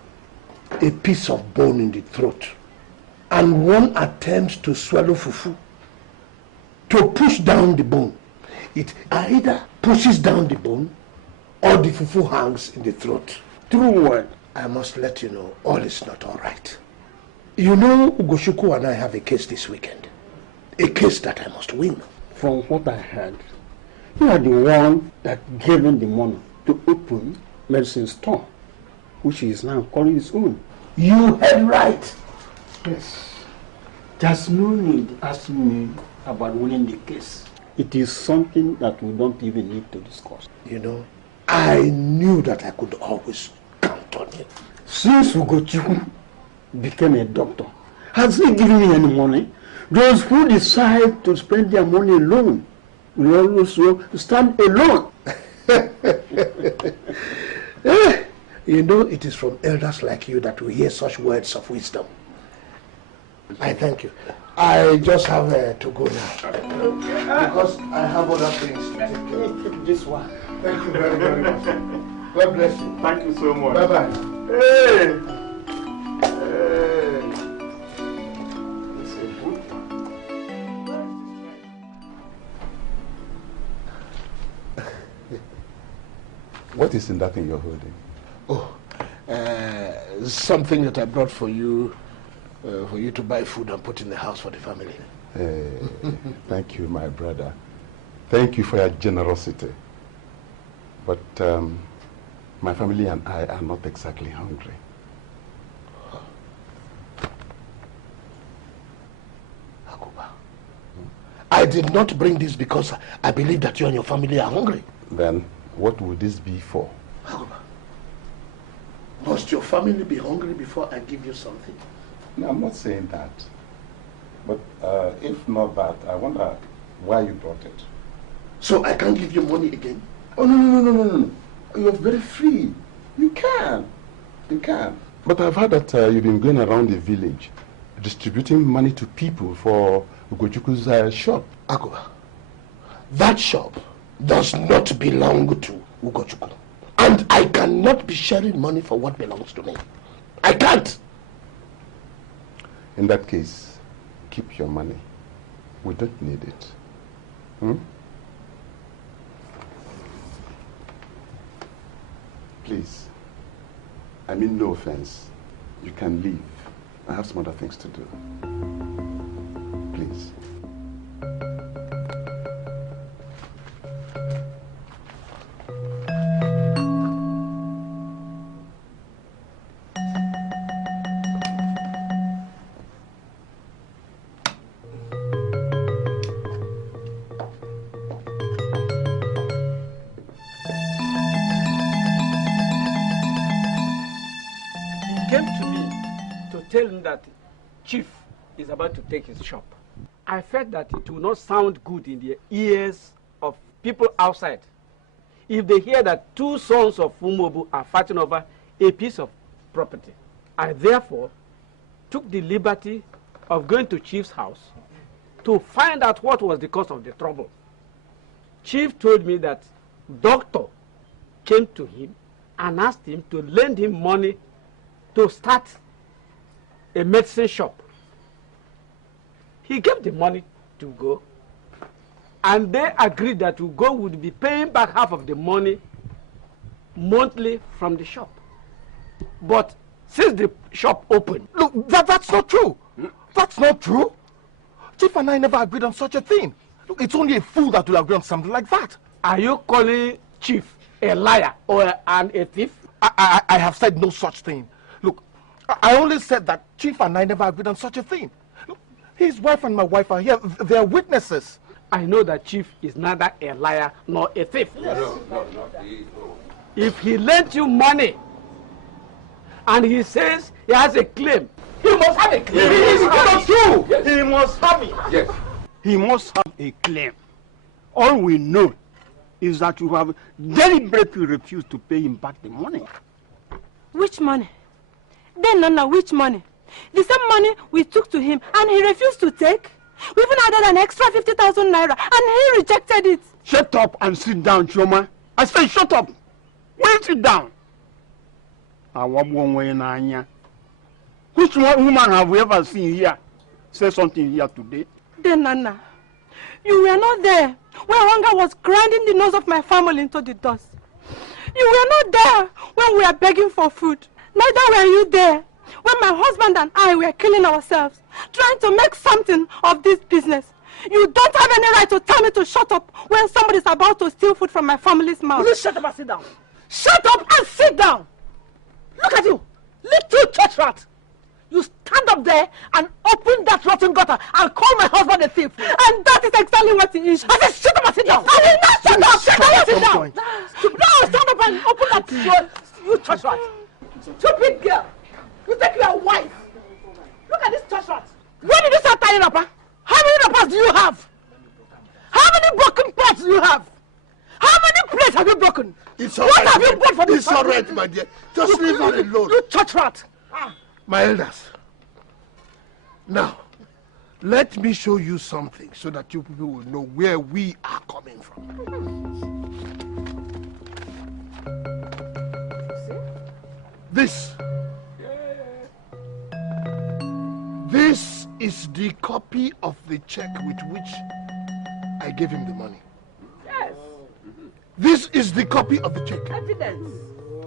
a piece of bone in the throat and one attempts to swallow fufu, to push down the bone, it either pushes down the bone or the fufu hangs in the throat. True word. I must let you know, all is not all right. You know, Ugochukwu and I have a case this weekend. A case that I must win. From what I heard, you are the one that gave him the money to open medicine store, which he is now calling his own. You heard right. Yes. There's no need asking me about winning the case. It is something that we don't even need to discuss. You know, I knew that I could always count on you. Since Ugochukwu became a doctor, has he given me any money? Those who decide to spend their money alone will also stand alone. You know, it is from elders like you that we hear such words of wisdom. I thank you. I just have to go now. Because I have other things to take care of. Keep this one. Thank you very, very much. God bless you. Thank you so much. Bye-bye. Hey! What is in that thing you're holding? Oh, something that I brought for you to buy food and put in the house for the family. Thank you, my brother. Thank you for your generosity. But my family and I are not exactly hungry. I did not bring this because I believe that you and your family are hungry. Then what would this be for? Must your family be hungry before I give you something? No, I'm not saying that. But if not that, I wonder why you brought it. So I can't give you money again? Oh, no. You're very free. You can. You can. But I've heard that you've been going around the village distributing money to people for Ugochukwu's shop. Agoba, that shop does not belong to Ugochukwu. And I cannot be sharing money for what belongs to me. I can't. In that case, keep your money. We don't need it. Please. I mean no offense. You can leave. I have some other things to do. Please. Chief is about to take his shop. I felt that it will not sound good in the ears of people outside if they hear that two sons of Umobu are fighting over a piece of property. I therefore took the liberty of going to Chief's house to find out what was the cause of the trouble. Chief told me that doctor came to him and asked him to lend him money to start a medicine shop. He gave the money to Ugo, and they agreed that Ugo would be paying back half of the money monthly from the shop. But since the shop opened... Look, that's not true. That's not true. Chief and I never agreed on such a thing. Look, it's only a fool that will agree on something like that. Are you calling Chief a liar or a thief? I have said no such thing. Look, I only said that Chief and I never agreed on such a thing. Look, his wife and my wife are here. They are witnesses. I know that Chief is neither a liar nor a thief. No. If he lent you money and he says he has a claim, he must have a claim. It's not true. Yes. He must have it. Yes. He must have a claim. All we know is that you have deliberately refused to pay him back the money. Which money? Then, Nana, which money? The same money we took to him and he refused to take? We even added an extra 50,000 naira and he rejected it. Shut up and sit down, Choma. I say shut up. Why sit down? Which woman have we ever seen here say something here today? Then, Nana, you were not there when hunger was grinding the nose of my family into the dust. You were not there when we were begging for food. Neither were you there when my husband and I were killing ourselves, trying to make something of this business. You don't have any right to tell me to shut up when somebody's about to steal food from my family's mouth. Will you shut up and sit down? Shut up and sit down! Look at you, little church rat! You stand up there and open that rotten gutter and call my husband a thief. And that is exactly what he is. I said shut up and sit down! I did not shut up! Shut up and sit down! No, stand up and open that door, you church rat! Stupid girl! You think you are wise? Look at this church rat! When did you start tying up, huh? How many rappers do you have? How many broken pots do you have? How many plates have you broken? It's all what right, have you bought for this? It's all right, my dear. Just leave her alone. You church rat! My elders, now, let me show you something so that you people will know where we are coming from. This is the copy of the check with which I gave him the money. Yes. This is the copy of the check. Evidence.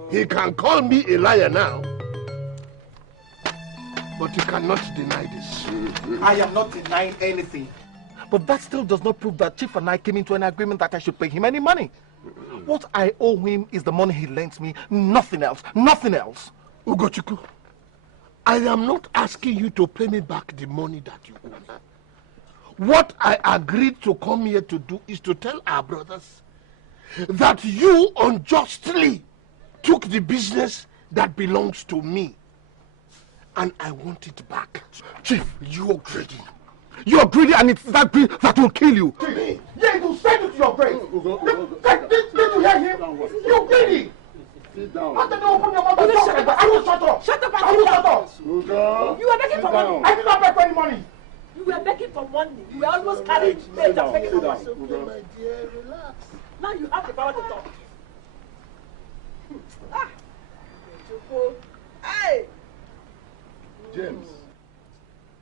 He can call me a liar now, but you cannot deny this. I am not denying anything. But that still does not prove that Chief and I came into an agreement that I should pay him any money. What I owe him is the money he lent me, nothing else, nothing else. Ugochukwu, I am not asking you to pay me back the money that you owe me. What I agreed to come here to do is to tell our brothers that you unjustly took the business that belongs to me. And I want it back. Chief, you're greedy. You're greedy, and it's that greed that will kill you. Chief. Yeah, it will send you to your grave. Did you hear him? You're greedy. Sit down. After they open your mouth and talk like that, I will shut up. Shut up! I will shut up. You were begging for money. I did not beg for any money. You were begging for money. You were almost carrying beds and begging for money. Okay, my dear, relax. Now you have the power to talk. Hey! James,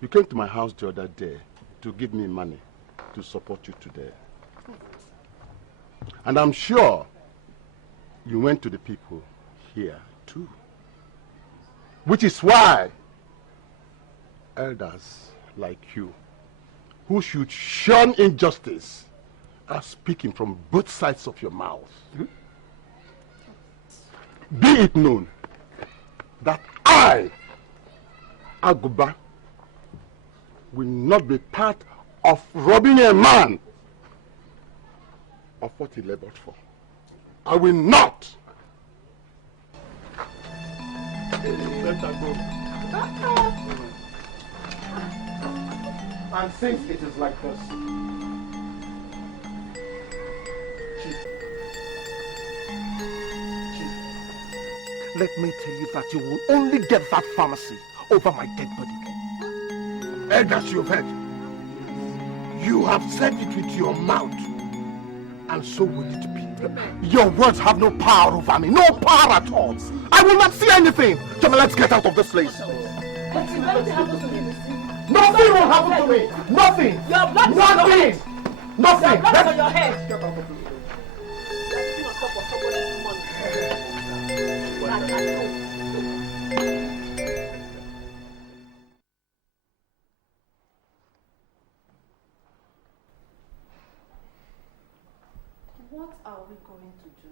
you came to my house the other day to give me money to support you today. And I'm sure you went to the people here too. Which is why elders like you, who should shun injustice, are speaking from both sides of your mouth. Be it known that I, Aguba, will not be part of robbing a man of what he labored for. I will not. Let her go. And since it is like this, let me tell you that you will only get that pharmacy over my dead body. Elders, you've heard. You have said it with your mouth, and so will it be. Your words have no power over me, no power at all. I will not see anything. Jama, let's get out of this place. Nothing happens to me. Nothing will happen to me. Nothing. Your blood is on your head. Nothing. Your blood is on your head. Get out of this place. You're sitting on top of someone else's money. What are we going to do?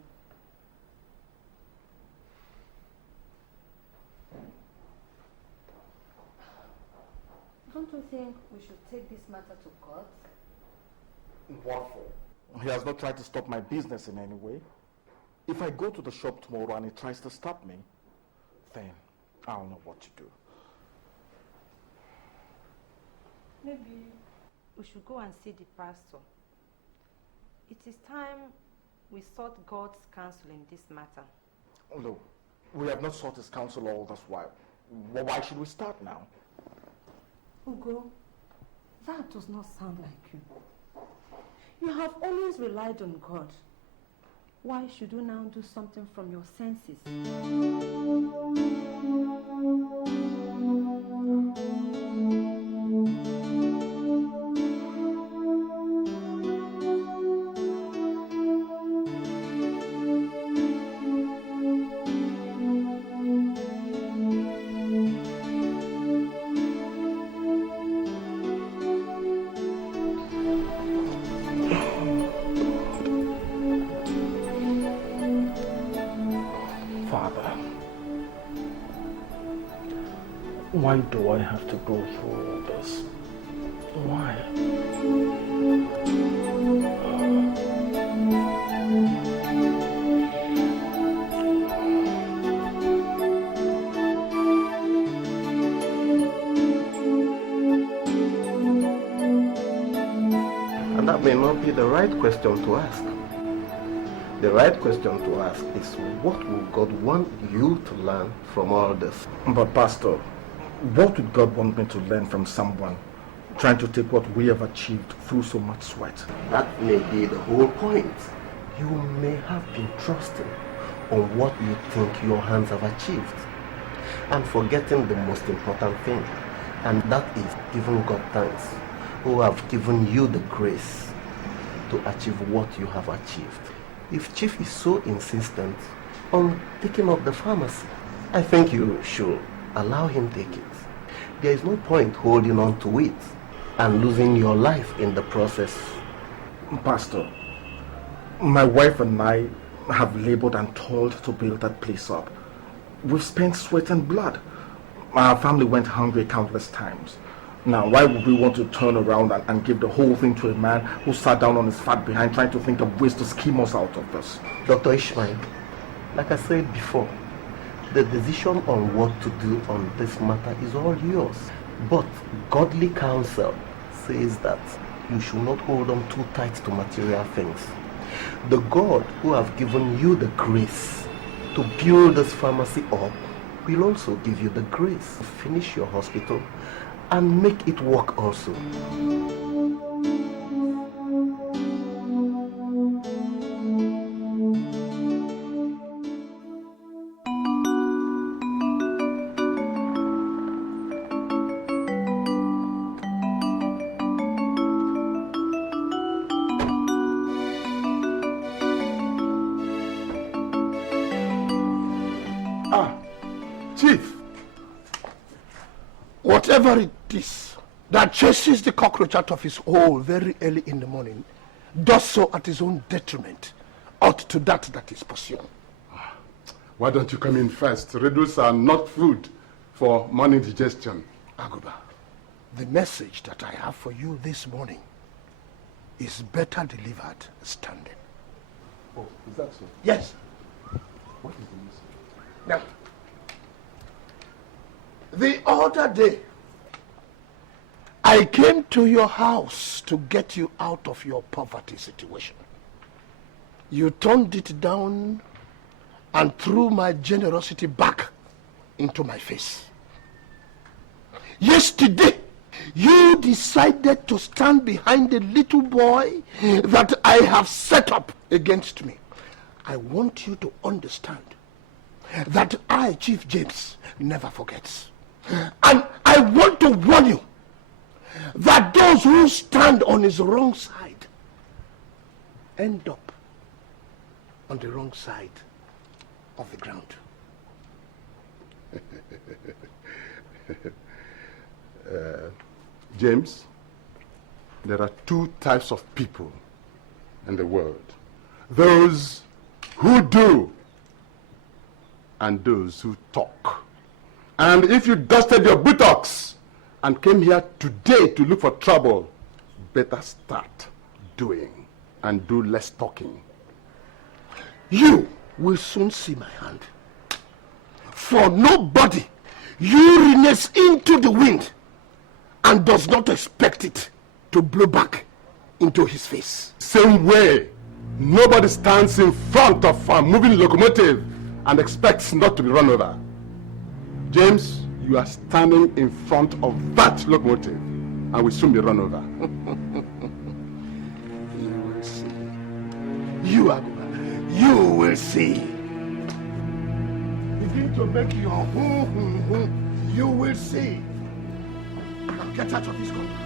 Don't you think we should take this matter to court? What for? He has not tried to stop my business in any way. If I go to the shop tomorrow and he tries to stop me, then I'll know what to do. Maybe we should go and see the pastor. It is time we sought God's counsel in this matter. No, we have not sought his counsel all this while. Well, why should we start now? Ugo, that does not sound like you. You have always relied on God. Why should you now do something from your senses? Why do I have to go through all this? Why? And that may not be the right question to ask. The right question to ask is, what will God want you to learn from all this? But Pastor, what would God want me to learn from someone trying to take what we have achieved through so much sweat? That may be the whole point. You may have been trusting on what you think your hands have achieved and forgetting the most important thing, and that is giving God thanks, who have given you the grace to achieve what you have achieved. If Chief is so insistent on taking up the pharmacy, I think you should allow him take it. There is no point holding on to it and losing your life in the process. Pastor, My wife and I have labored and toiled to build that place up. We've spent sweat and blood. Our family went hungry countless times. Now, why would we want to turn around and give the whole thing to a man who sat down on his fat behind trying to think of ways to scheme us out of this? Dr. Ishmael, like I said before, the decision on what to do on this matter is all yours. But godly counsel says that you should not hold on too tight to material things. The God who have given you the grace to build this pharmacy up will also give you the grace to finish your hospital and make it work also. Chief, whatever it is that chases the cockroach out of his hole very early in the morning does so at his own detriment, out to that is pursued. Why don't you come in first? Riddles are not food for morning digestion. Aguba, the message that I have for you this morning is better delivered standing. Oh, is that so? Yes. What is the message? Now, the other day, I came to your house to get you out of your poverty situation. You turned it down and threw my generosity back into my face. Yesterday, you decided to stand behind the little boy that I have set up against me. I want you to understand that I, Chief James, never forgets. And I want to warn you that those who stand on his wrong side end up on the wrong side of the ground. James, there are two types of people in the world. Those who do and those who talk. And if you dusted your buttocks and came here today to look for trouble, better start doing and do less talking. You will soon see my hand. For nobody urinates into the wind and does not expect it to blow back into his face. Same way, nobody stands in front of a moving locomotive and expects not to be run over. James, you are standing in front of that locomotive and will soon be run over. You will see. You, Aguba, you will see. Begin to make your you will see. Now get out of this corner.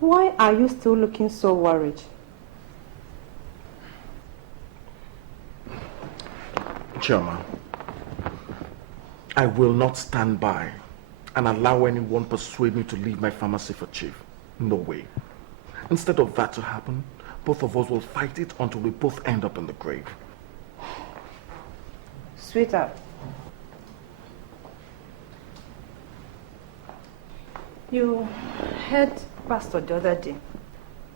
Why are you still looking so worried? Chioma, I will not stand by and allow anyone persuade me to leave my pharmacy for Chief. No way. Instead of that to happen, both of us will fight it until we both end up in the grave. Sweetheart, you heard Pastor the other day.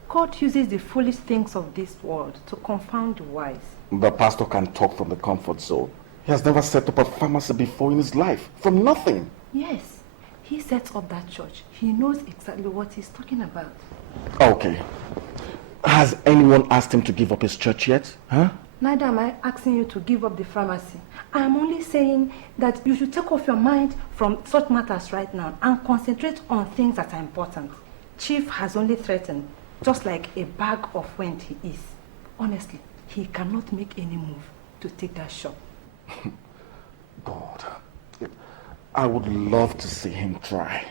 God uses the foolish things of this world to confound the wise. The pastor can talk from the comfort zone. He has never set up a pharmacy before in his life, from nothing. Yes, he sets up that church. He knows exactly what he's talking about. Okay. Has anyone asked him to give up his church yet? Huh? Neither am I asking you to give up the pharmacy. I am only saying that you should take off your mind from such matters right now and concentrate on things that are important. Chief has only threatened, just like a bag of wind he is. Honestly, he cannot make any move to take that shop. God, I would love to see him try.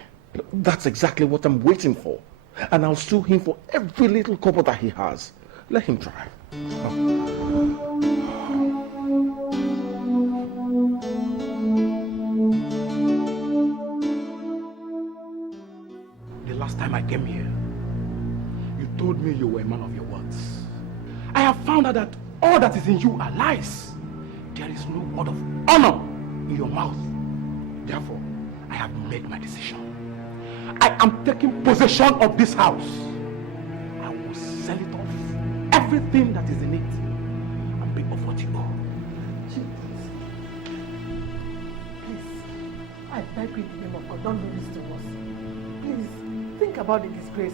That's exactly what I'm waiting for. And I'll sue him for every little couple that he has. Let him try. The last time I came here, you told me you were a man of your words. I have found out that all that is in you are lies. There is no word of honor in your mouth. Therefore, I have made my decision. I am taking possession of this house. I will sell it off, everything that is in it, and pay off what you owe. Please, I beg you in the name of God, don't do this to us. Please, think about the disgrace.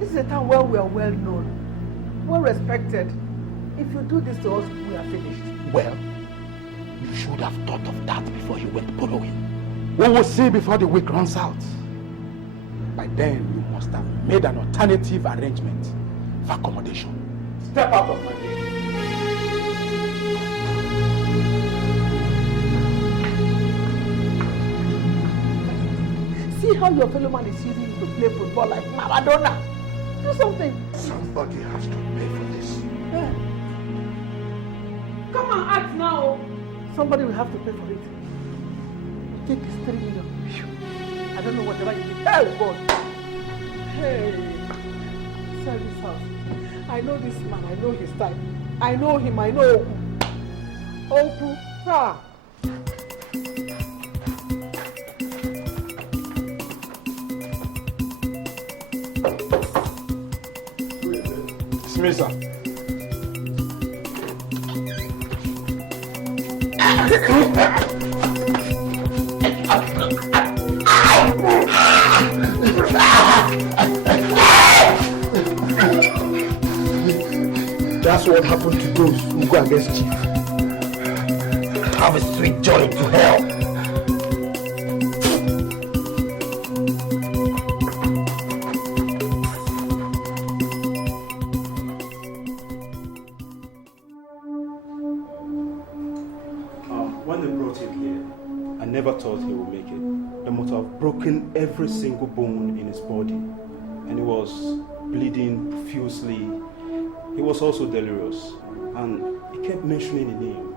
This is a town where we are well known, well respected. If you do this to us, we are finished. Well, you should have thought of that before you went following. We will see before the week runs out. By then, you must have made an alternative arrangement for accommodation. Step out of my way. See how your fellow man is using you to play football like Maradona. Do something. Somebody has to pay for this. Yeah. Come on, act now. Somebody will have to pay for it. Take this 3 million. I don't know whatever you did. Hell, God. Hey, sell this house. I know this man. I know his type. I know him. I know Oku. Ah. It's me, sir. That's what happened to those who go against Chief. Have a sweet journey to hell. When they brought him here, I never thought he would make it. They must have broken every single bone in his body, and he was bleeding profusely. He was also delirious, and he kept mentioning the name,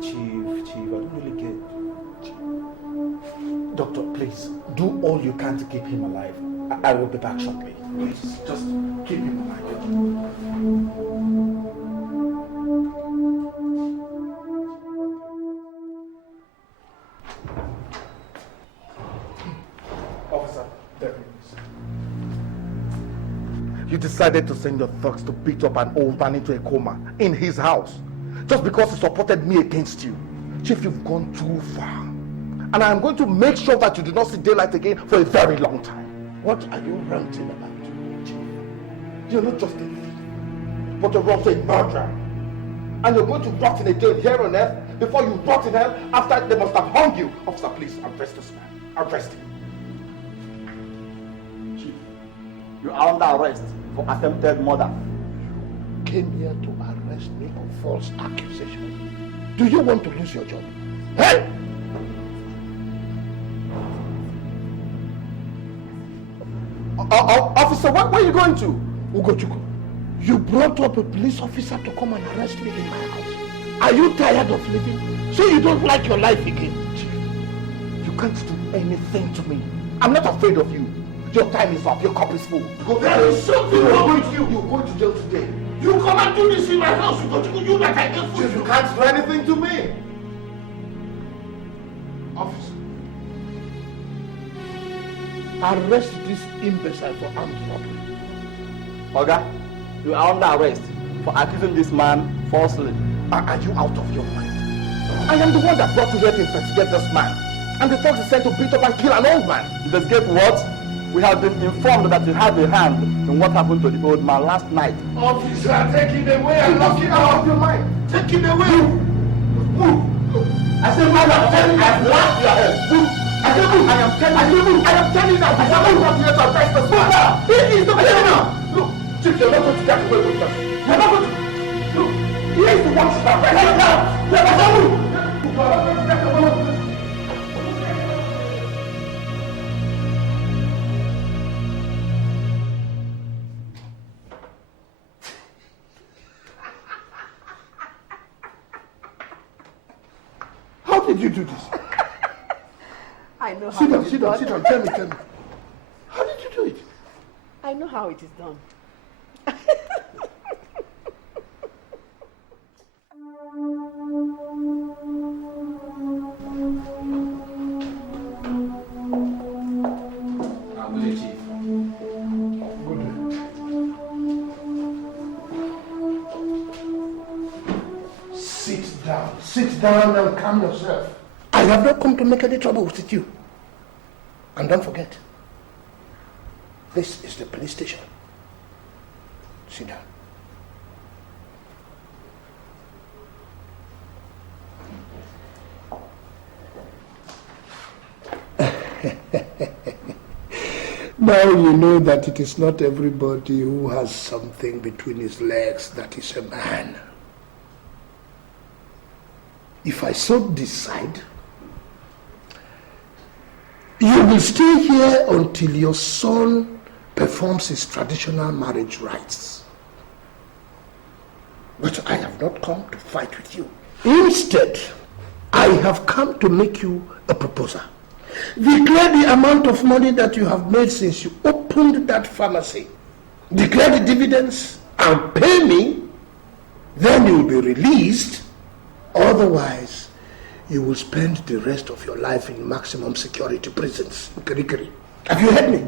Chief, I don't really get. Doctor, please, do all you can to keep him alive. I will be back shortly. Please, just keep him alive. Officer, Devilish. You decided to send your thugs to beat up an old man into a coma in his house just because he supported me against you. Chief, you've gone too far. And I am going to make sure that you do not see daylight again for a very long time. What are you ranting about, Chief? You're not just a thief, but you're also a murderer. And you're going to rot in a jail here on earth before you rot in hell after they must have hung you. Officer, please, arrest this man. Arrest him. Chief, you are under arrest for attempted murder. You came here to arrest me on false accusation. Do you want to lose your job? Hey! Officer, where are you going to? Ugochukwu, you brought up a police officer to come and arrest me in my house. Are you tired of living? So you don't like your life again? Chief, you can't do anything to me. I'm not afraid of you. Your time is up. Your cup is full. There is something wrong with you. You're going to jail today. You come and do this in my house. Ugochukwu, you that I get food. You can't do anything to me. Officer, arrest this imbecile for armed robbery. Oga, you are under arrest for accusing this man falsely. Are you out of your mind? I am the one that brought you here to investigate this man. And the thugs is sent to beat up and kill an old man. Investigate what? We have been informed that you have a hand in what happened to the old man last night. Officer, take him away and lock him out of your mind. Take him away. Move. I said, madam, I've lost your head. Move. I said, move. I am telling you now. I said, move. I'm here to arrest this man. This is the criminal. Look, Chief, you're not going to get away with this. You're not going to. Look, he is the one to arrest him now. You're not going to move. You're not going to get away with this. did you do this? I know how Sit it down, is sit down, done. sit down. Tell me, tell me. How did you do it? I know how it is done. Sit down and calm yourself. I have not come to make any trouble with you. And don't forget, this is the police station. Sit down. Now you know that it is not everybody who has something between his legs that is a man. If I so decide, you will stay here until your son performs his traditional marriage rites. But I have not come to fight with you. Instead, I have come to make you a proposal. Declare the amount of money that you have made since you opened that pharmacy. Declare the dividends and pay me. Then you will be released. Otherwise, you will spend the rest of your life in maximum security prisons. Have you heard me?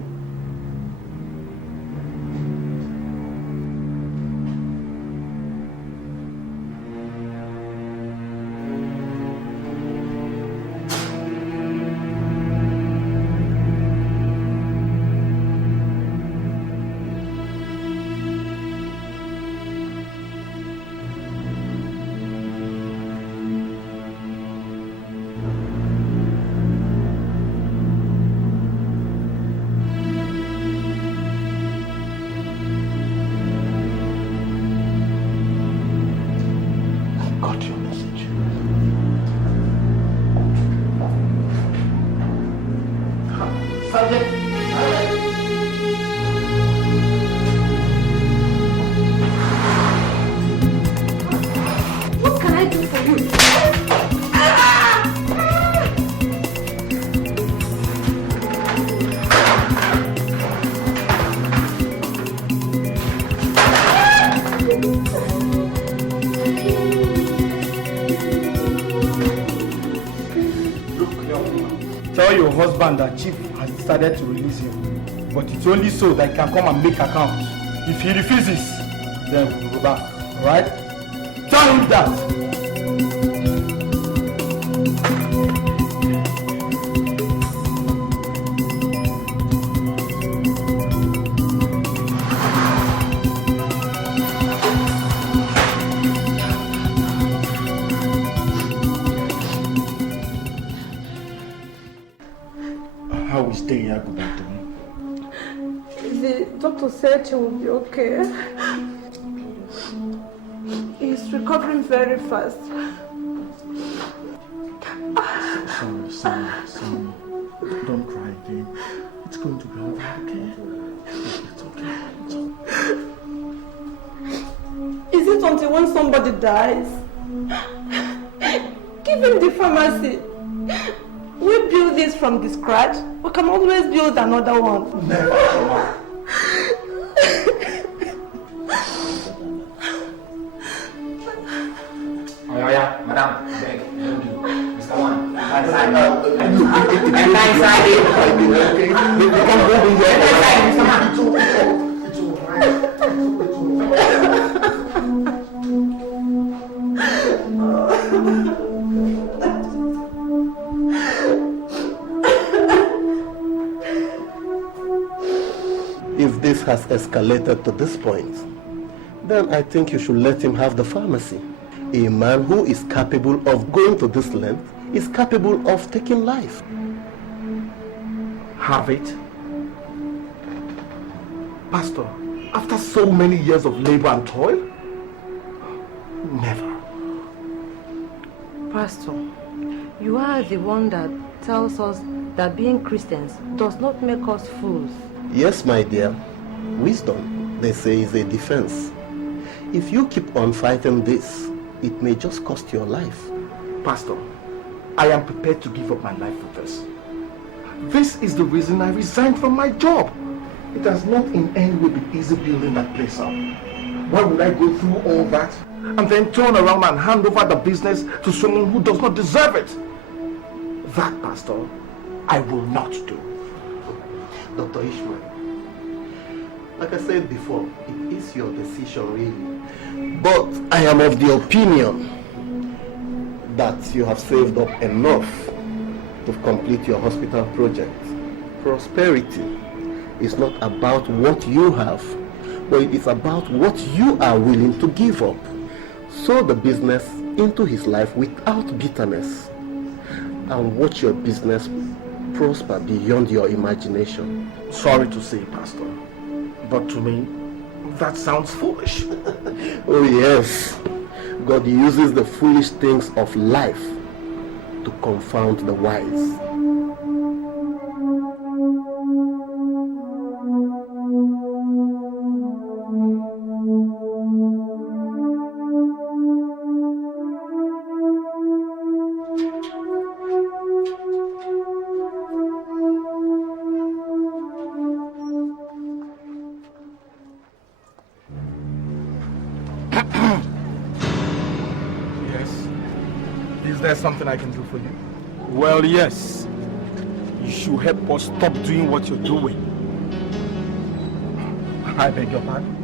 That Chief has decided to release him, but it's only so that he can come and make accounts. If he refuses, then we will go back. Alright? Tell him that. The doctor said he will be okay. He's recovering very fast. Sorry. Don't cry again. It's going to be over, okay? It's okay. Is it until when somebody dies? Give him the pharmacy. We build this from the scratch. We can always build another one. Never. Madam, beg, thank you. Mr. One, inside. If this has escalated to this point, then I think you should let him have the pharmacy. A man who is capable of going to this length is capable of taking life. Have it? Pastor, after so many years of labor and toil? Never. Pastor, you are the one that tells us that being Christians does not make us fools. Yes, my dear. Wisdom, they say, is a defense. If you keep on fighting this, it may just cost your life. Pastor, I am prepared to give up my life for this. This is the reason I resigned from my job. It has not in any way been easy building that place up. Why would I go through all that and then turn around and hand over the business to someone who does not deserve it? That, Pastor, I will not do. Dr. Ishmael, like I said before, it is your decision really. But I am of the opinion that you have saved up enough to complete your hospital project. Prosperity is not about what you have, but it is about what you are willing to give up. Sow the business into his life without bitterness, and watch your business prosper beyond your imagination. Sorry to say, Pastor, but to me, that sounds foolish. Oh yes, God uses the foolish things of life to confound the wise. Is there something I can do for you? Well, yes. You should help us stop doing what you're doing. I beg your pardon?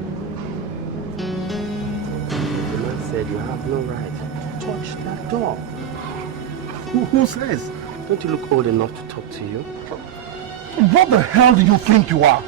The man said you have no right to touch that door. Who says? Don't you look old enough to talk to you? What the hell do you think you are?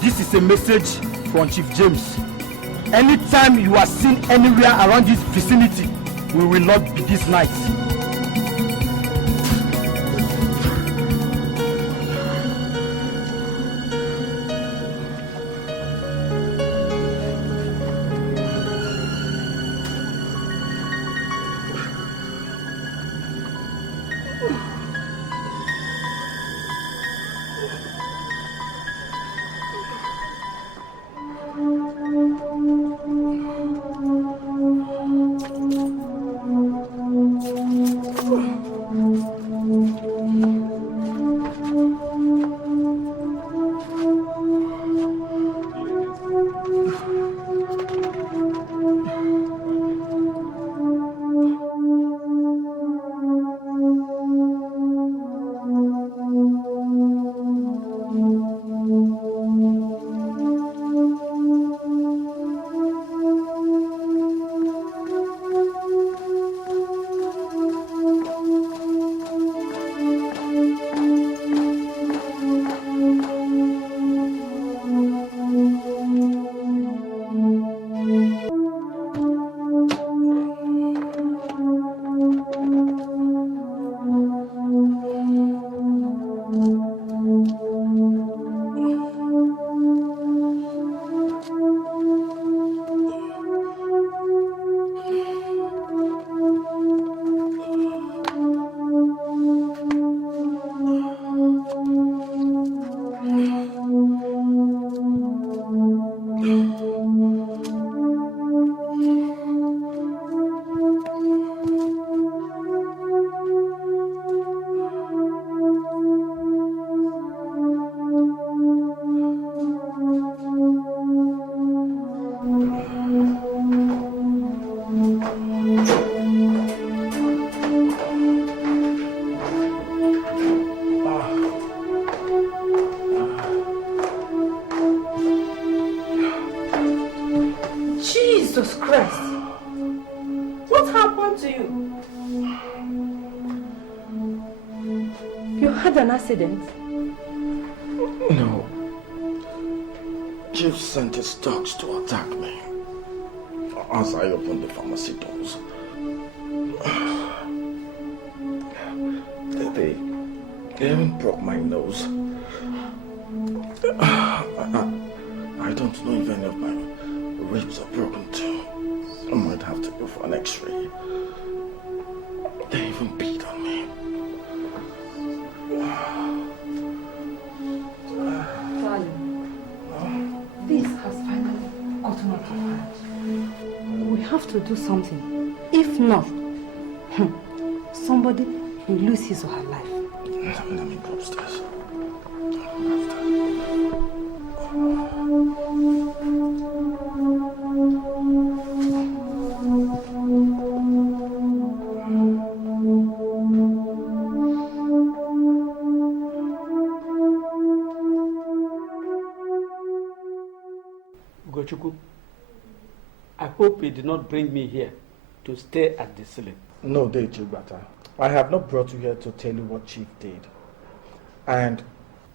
This is a message from Chief James. Anytime you are seen anywhere around this vicinity, we will not be this night. Jesus Christ! What happened to you? You had an accident? No. Chief sent his dogs to attack me. as I open the pharmacy doors. They even broke my nose. I don't know if any of my ribs are broken too. I might have to go for an x-ray. They even beat on me. Darling, this has finally gotten out of hand. We have to do something. If not, somebody will lose his or her life. Let me go upstairs. Ugochukwu, I hope you did not bring me here to stay at the ceiling. No, Chigbata. I have not brought you here to tell you what Chief did. And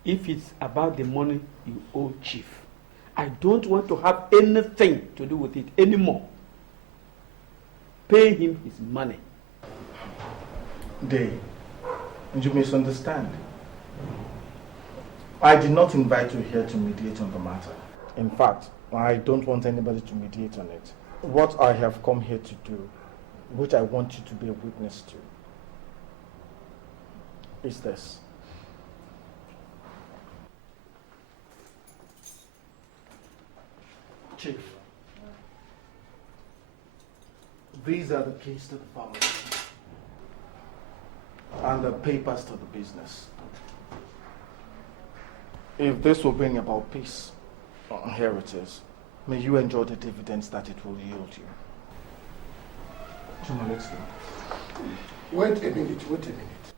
if it's about the money you owe Chief, I don't want to have anything to do with it anymore. Pay him his money. Day, you misunderstand. I did not invite you here to mediate on the matter. In fact, I don't want anybody to mediate on it. What I have come here to do, which I want you to be a witness to, is this. Chief, these are the keys to the pharmacy and the papers to the business. If this will bring about peace, here it is. May you enjoy the dividends that it will yield you. Chuma, let's go. Wait a minute.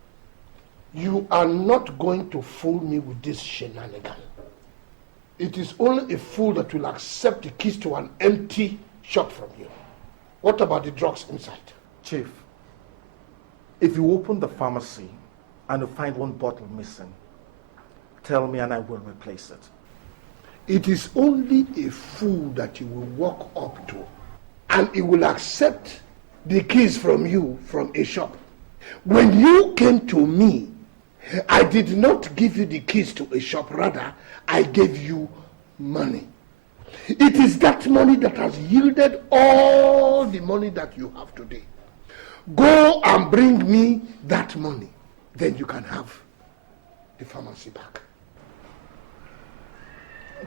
You are not going to fool me with this shenanigan. It is only a fool that will accept the keys to an empty shop from you. What about the drugs inside? Chief, if you open the pharmacy and you find one bottle missing, tell me and I will replace it. It is only a fool that you will walk up to and he will accept the keys from you from a shop. When you came to me, I did not give you the keys to a shop, rather I gave you money. It is that money that has yielded all the money that you have today. Go and bring me that money, then you can have the pharmacy back.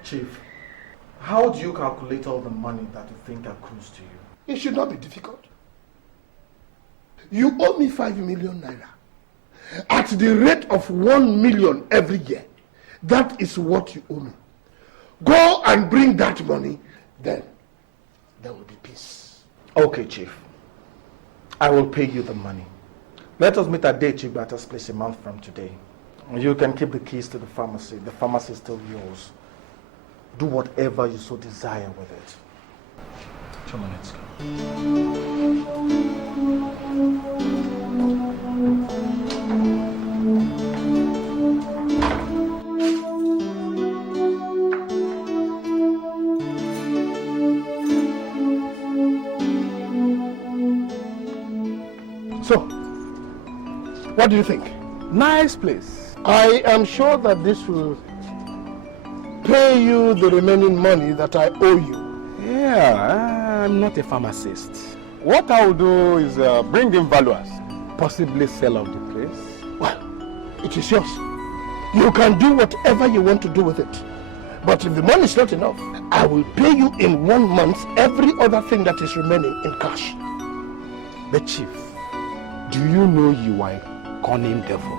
Chief, how do you calculate all the money that you think accrues to you? It should not be difficult. You owe me 5 million naira. At the rate of 1 million every year. That is what you owe me. Go and bring that money, then there will be peace. Okay, Chief. I will pay you the money. Let us meet at Day Chigbata's place a month from today. You can keep the keys to the pharmacy. The pharmacy is still yours. Do whatever you so desire with it. Chuma, let's go. So, what do you think? Nice place. I am sure that this will pay you the remaining money that I owe you. Yeah, I'm not a pharmacist. What I will do is bring in valuers, possibly sell off the place. Well, it is yours. You can do whatever you want to do with it. But if the money is not enough, I will pay you in 1 month every other thing that is remaining in cash. But Chief, do you know you are a cunning devil?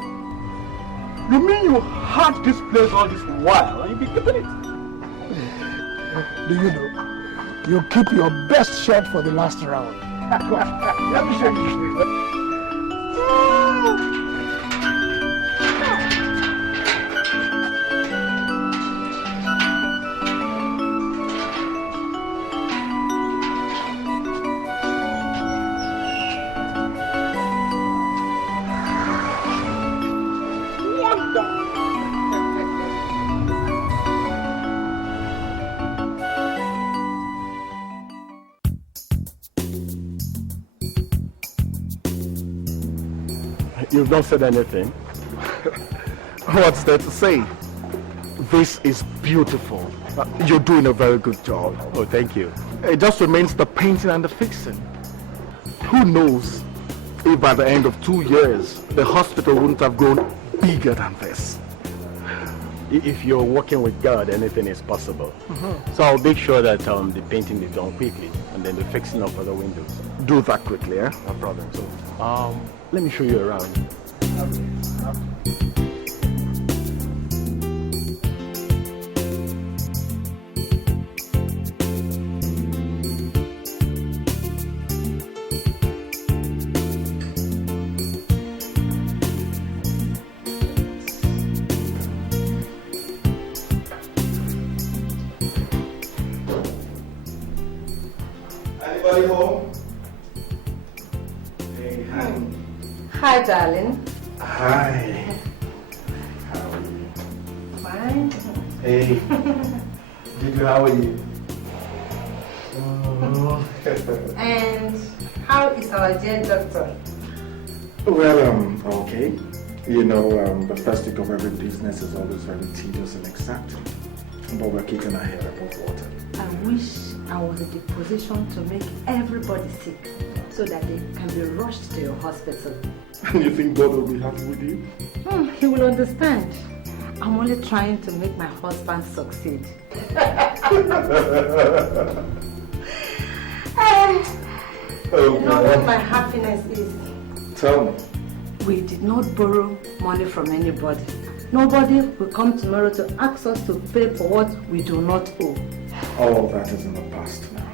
You mean you had this place all this while and you be keeping it? Do you know? You keep your best shot for the last round. Let me show you. You've not said anything. What's there to say? This is beautiful. You're doing a very good job. Oh, thank you. It just remains the painting and the fixing. Who knows if by the end of 2 years, the hospital wouldn't have grown bigger than this. If you're working with God, anything is possible. So I'll make sure that the painting is done quickly, and then the fixing of other windows. Do that quickly, eh? No problem. So, let me show you around. Anybody home? Hey, hi. Hi, darling. Hi. How are you? Fine. Hey. Gigi, how are you? And how is our dear doctor? Well, okay. You know, the first week of every business is always very tedious and exacting. But we're keeping our head above water. I wish I was in the position to make everybody sick so that they can be rushed to your hospital. And you think God will be happy with you? He will understand. I'm only trying to make my husband succeed. You know what my happiness is? Tell me. We did not borrow money from anybody. Nobody will come tomorrow to ask us to pay for what we do not owe. All of that is in the past now.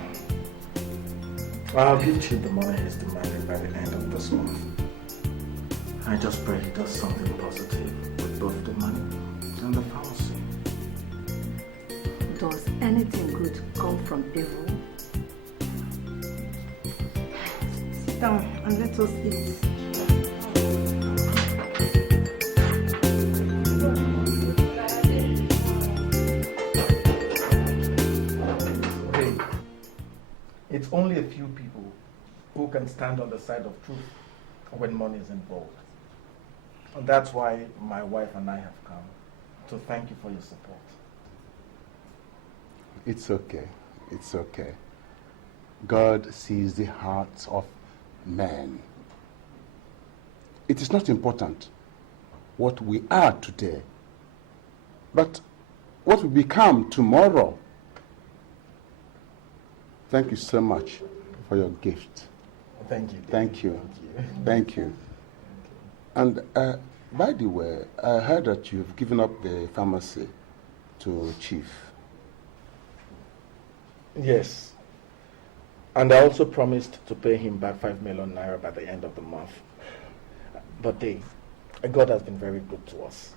I'll give Chief the money he's demanding by the end of this month. I just pray he does something positive with both the money and the pharmacy. Does anything good come from evil? Sit down and let us eat. It's only a few people who can stand on the side of truth when money is involved. And that's why my wife and I have come to thank you for your support. It's okay. It's okay. God sees the hearts of men. It is not important what we are today, but what we become tomorrow. Thank you so much for your gift. Thank you. Thank you. Thank you. And by the way, I heard that you've given up the pharmacy to Chief. Yes. And I also promised to pay him back 5 million naira by the end of the month. But God has been very good to us.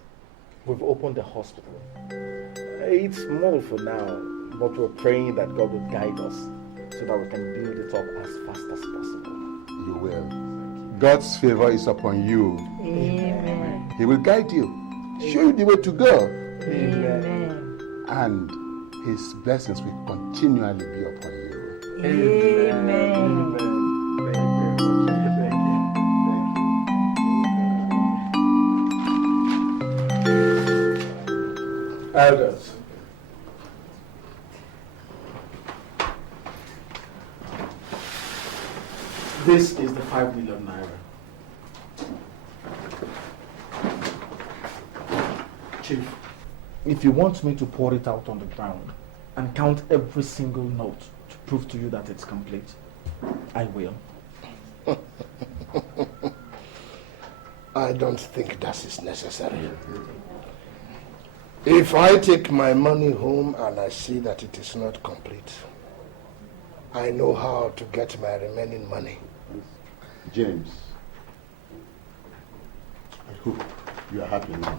We've opened the hospital. It's small for now, but we're praying that God will guide us so that we can build it up as fast as possible. You will. God's favor is upon you. Amen. He will guide you, show you the way to go. Amen. And His blessings will continually be upon you. Amen. Elders. This is the 5 million naira. Chief, if you want me to pour it out on the ground and count every single note to prove to you that it's complete, I will. I don't think that is necessary. If I take my money home and I see that it is not complete, I know how to get my remaining money. James, I hope you are happy now.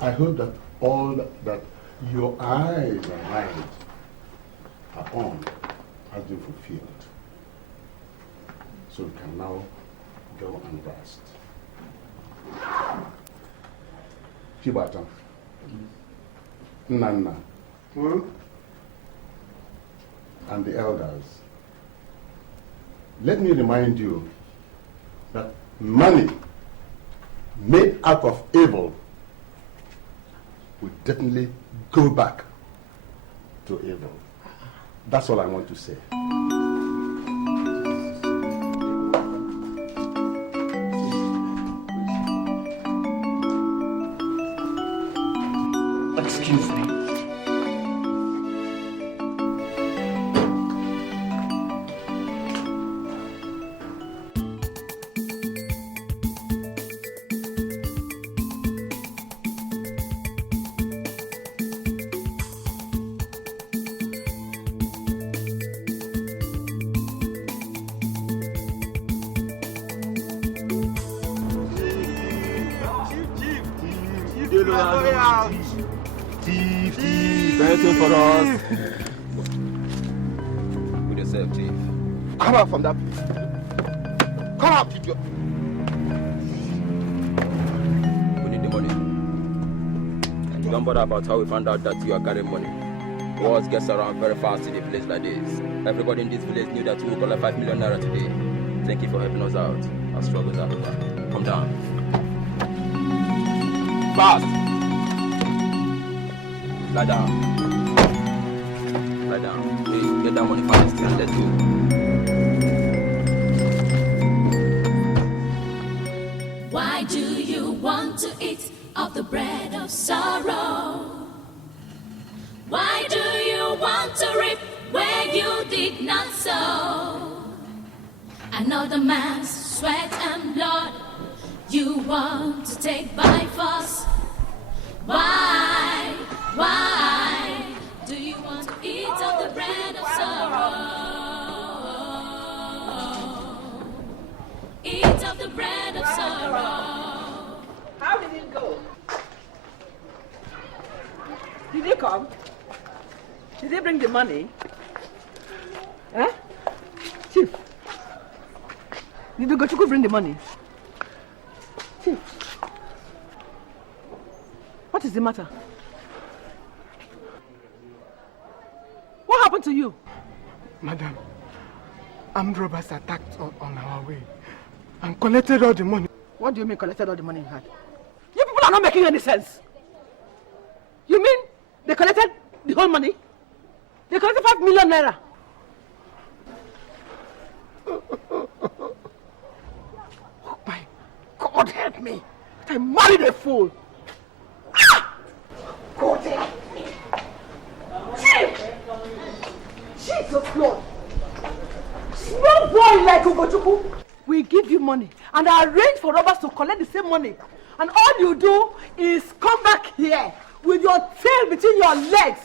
I hope that all that your eyes and mind are on has been fulfilled. So we can now go and rest. Chibata, Nana, and the elders, let me remind you money made out of evil will definitely go back to evil. That's all I want to say. Excuse me. For us. With yourself, Chief. Come out from that place. Come out, idiot. We need the money. And don't bother about how we found out that you are carrying money. Words gets around very fast in a place like this. Everybody in this village knew that we will collect 5 million naira today. Thank you for helping us out. Our struggles are over. Come down. Fast! Lie down. Lie down. Hey, get that money fast and let's go. Why do you want to eat of the bread of sorrow? Why do you want to reap where you did not sow? Another man's sweat and blood you want to take by force. Why do you want to eat of the bread of sorrow? Eat of the bread of sorrow. How did it go? Did he come? Did he bring the money? Huh? Chief, did you go to bring the money? Chief, what is the matter? What happened to you? Madam, armed robbers attacked on our way and collected all the money. What do you mean collected all the money you had? You people are not making any sense. You mean they collected the whole money? They collected 5 million naira. Oh my God, help me. I married a fool. God help me. Chief! Jesus Lord. Small boy like Ugochukwu. We give you money and arrange for robbers to collect the same money. And all you do is come back here with your tail between your legs.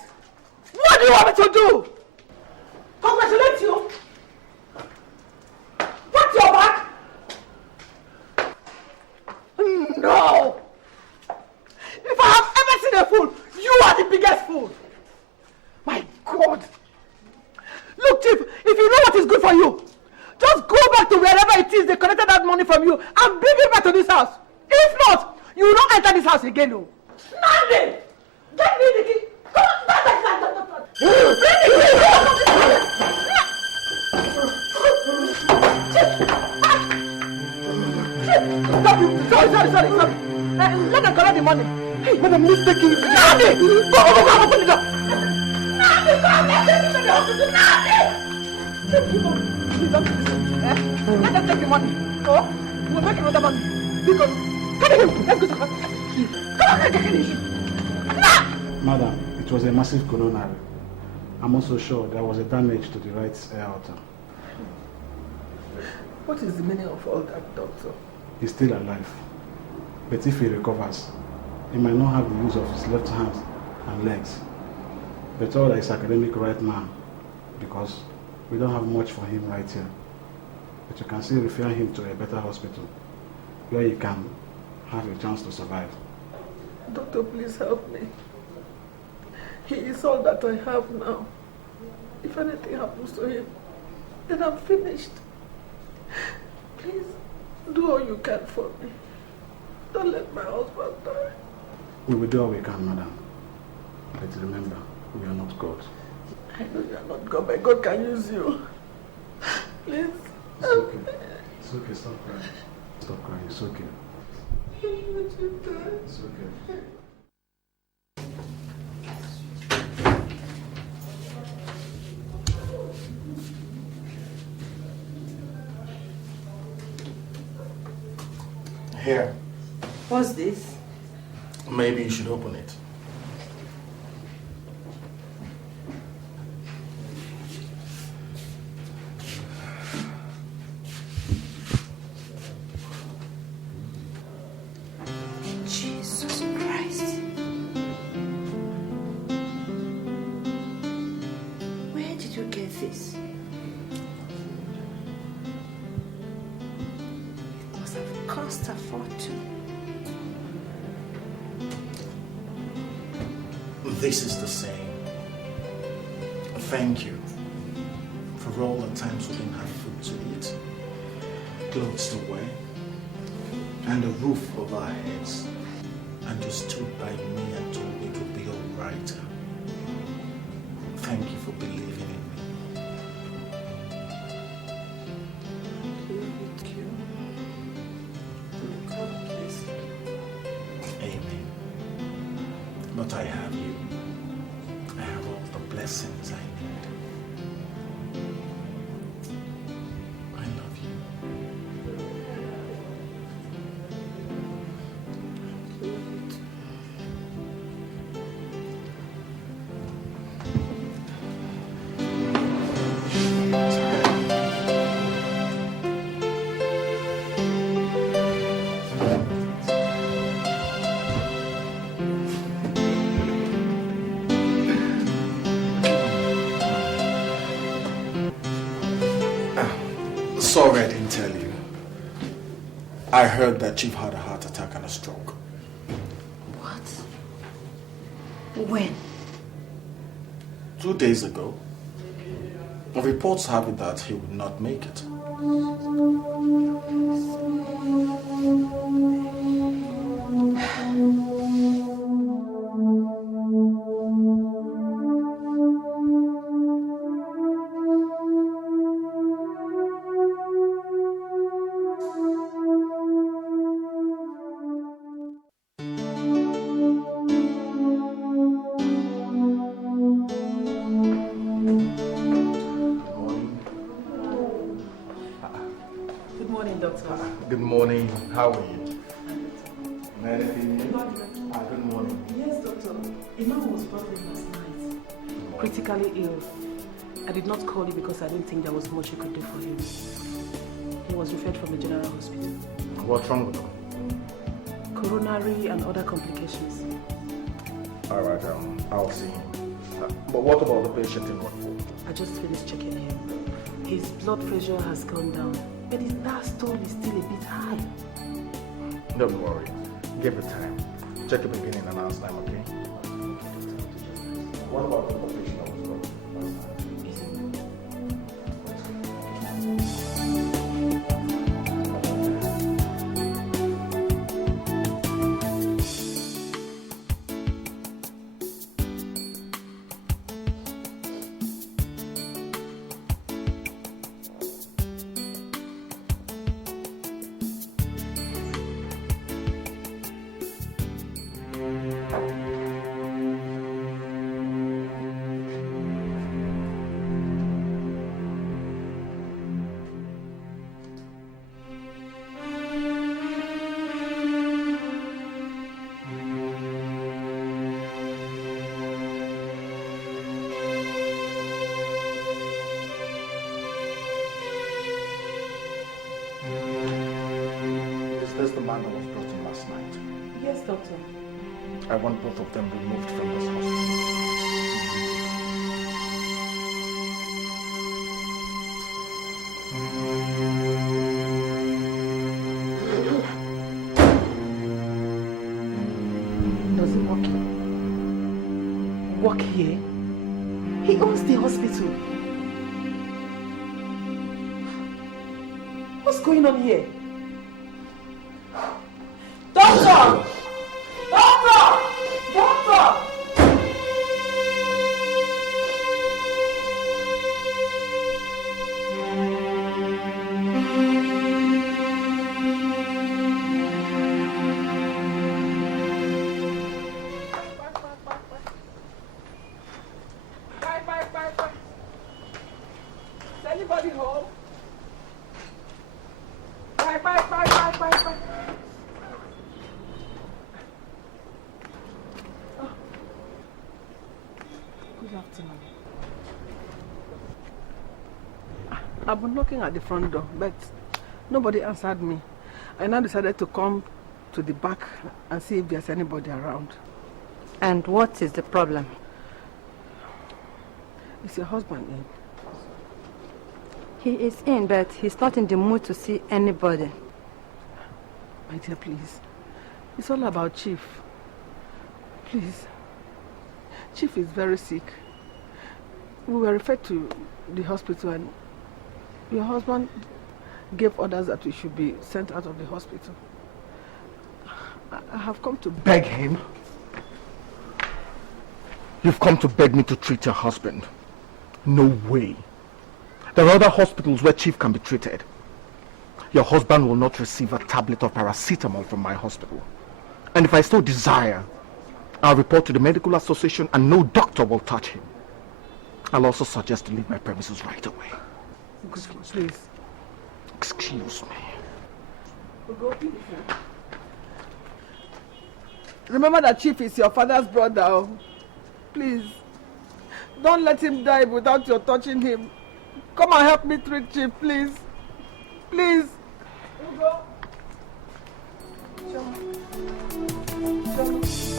What do you want me to do? Congratulate you? What's your back? No! If I have ever seen a fool, you are the biggest fool. My God! Look, Chief, if you know what is good for you, just go back to wherever it is they collected that money from you and bring it back to this house. If not, you will not enter this house again. No. Nothing! Get me the key! Come on! Bring the key! Sorry. Let them collect the money. Hey, madam, please take it. Nadi! Go, open the door. Nadi, come, let's take it to the hospital. Nadi! Let them take the money. Oh, we'll make another money. Because, carry him. Let's go to hospital. Come on, carry him. Madam, it was a massive coronary. I'm also sure there was a damage to the right aorta. What is the meaning of all that, doctor? He's still alive. But if he recovers, he might not have the use of his left hand and legs. But all is academic right man, because we don't have much for him right here. But you can still refer him to a better hospital, where he can have a chance to survive. Doctor, please help me. He is all that I have now. If anything happens to him, then I'm finished. Please, do all you can for me. Don't let my husband die. We will do all we can, madam. But remember, we are not God. I know you are not God, but God can use you. Please. It's okay. It's okay, stop crying. Stop crying, it's okay. It's okay. Here. What's this? Maybe you should open it. Jesus Christ. Where did you get this? It must have cost a fortune. This is the same. Thank you for all the times we didn't have food to eat, clothes to wear, and a roof over our heads. And you stood by me and told me it would be all right. Thank you for believing in me. Amen. But I have you. I have all the blessings I need. I love you. Sorry I didn't tell you. I heard that Chief had a heart attack and a stroke. What? When? 2 days ago. Reports have it that he would not make it. Good morning. How are you? Anything new? Good morning. Yes, doctor. Imam was brought in last night. Critically ill. I did not call you because I didn't think there was much you could do for him. He was referred from the general hospital. What's wrong with him? Coronary and other complications. Alright, I'll see him. But what about the patient in Ozokwor? I just finished checking him. His blood pressure has gone down, but his diastole is still a bit high. Don't worry. Give it time. Check the beginning and last time, okay? What about the patient that was brought last time? Doctor. I want both of them removed from this hospital. Does he work here? Work here? He owns the hospital. What's going on here? Doctor! Good afternoon. I've been knocking at the front door, but nobody answered me. I now decided to come to the back and see if there's anybody around. And what is the problem? Is your husband in? He is in, but he's not in the mood to see anybody. My dear, please. It's all about Chief. Please. Chief is very sick. We were referred to the hospital and your husband gave orders that we should be sent out of the hospital. I have come to beg him. You've come to beg me to treat your husband. No way. There are other hospitals where Chief can be treated. Your husband will not receive a tablet of paracetamol from my hospital. And if I still desire, I'll report to the medical association and no doctor will touch him. I'll also suggest to leave my premises right away. Please. Excuse me. Remember that Chief is your father's brother. Oh. Please. Don't let him die without your touching him. Come and help me treat Chief, please. Please.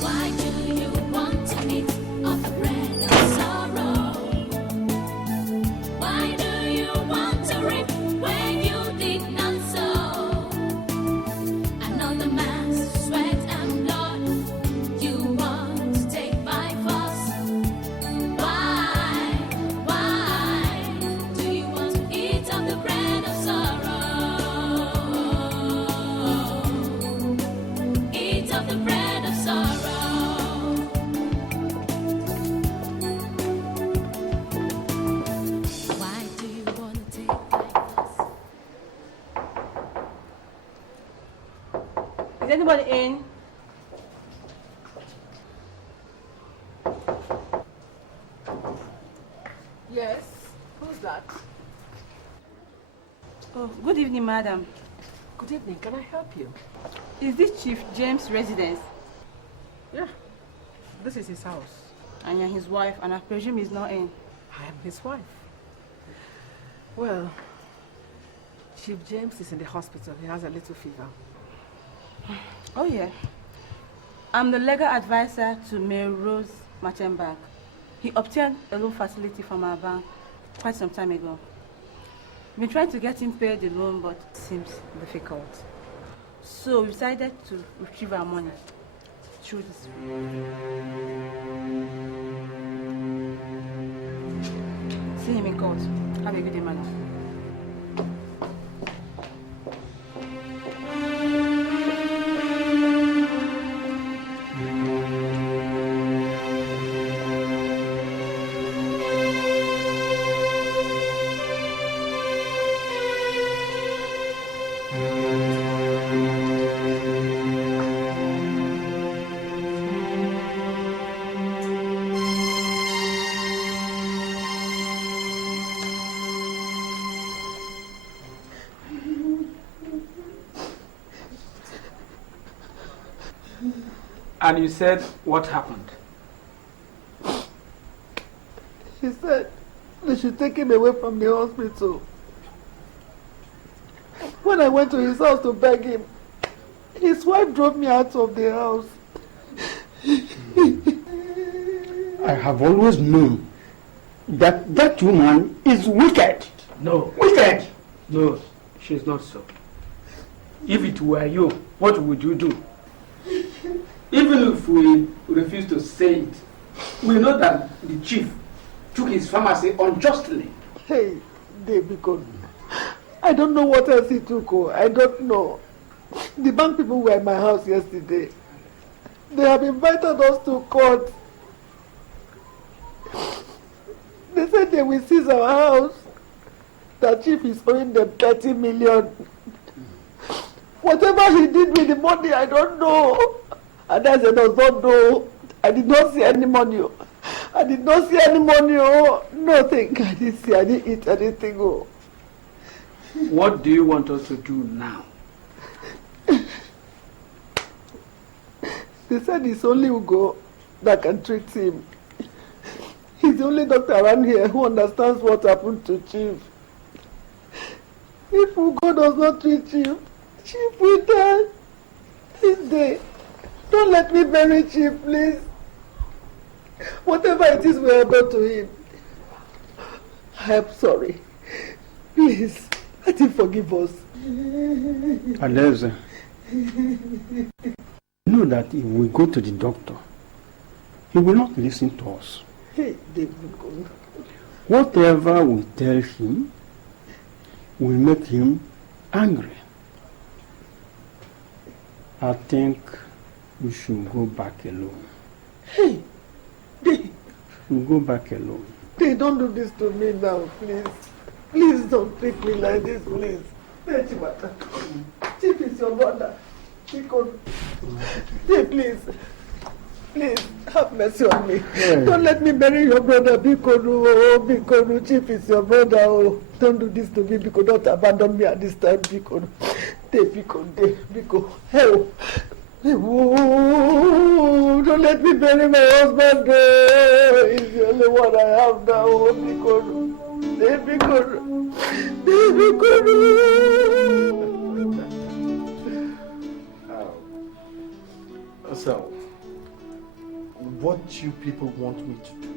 Why do you want to eat of the bread of sorrow? Why do you want to reap where you did not sow? Another man's sweat and blood you want to take by force. Why do you want to eat of the bread of sorrow? Eat of the bread of sorrow. Why do you want to take by force? Is anybody in? Yes. Who's that? Oh, good evening, madam. Good evening. Can I help you? Is this Chief James' residence? Yeah. This is his house. And you're his wife, and I presume he's not in. I am his wife. Well, Chief James is in the hospital. He has a little fever. Oh, yeah. I'm the legal advisor to Mary Rose Machenbach. He obtained a loan facility from our bank quite some time ago. We've been trying to get him paid the loan, but it seems difficult. So we decided to retrieve our money through this way. See him in court. Have a good day, madam. And you said what happened? He said they should take him away from the hospital. When I went to his house to beg him, his wife drove me out of the house. I have always known that that woman is wicked. No. Wicked! No, she's not so. If it were you, what would you do? Even if we refuse to say it, we know that the chief took his pharmacy unjustly. Hey, David, I don't know what else he took. I don't know. The bank people were in my house yesterday. They have invited us to court. They said they will seize our house. The chief is owing them 30 million. Whatever he did with the money, I don't know. And I said, I don't know. I did not see any money. I did not see any money. Oh, nothing. I didn't see. I didn't eat anything. Oh. What do you want us to do now? They said it's only Ugo that can treat him. He's the only doctor around here who understands what happened to Chief. If Ugo does not treat Chief, Chief will die this day. Don't let me bury Chief, please. Whatever it is we have done to him, I am sorry. Please, let him forgive us. Aleza, know that if we go to the doctor, he will not listen to us. Hey, David. Whatever we tell him will make him angry. I think we should go back alone. Hey, we'll go back alone. They don't do this to me now, please. Please don't treat me like this, please. Chief is your brother. Hey, please. Please, have mercy on me. Yeah. Don't let me bury your brother, Bikodu. Oh, Bikodu, Chief is your brother. Oh, don't do this to me, Bikodu. Don't abandon me at this time, Bikodu. Bikodu. Help. Oh, don't let me bury my husband. He's the only one I have now. Oh, Bikodu. Bikodu. So, what you people want me to do,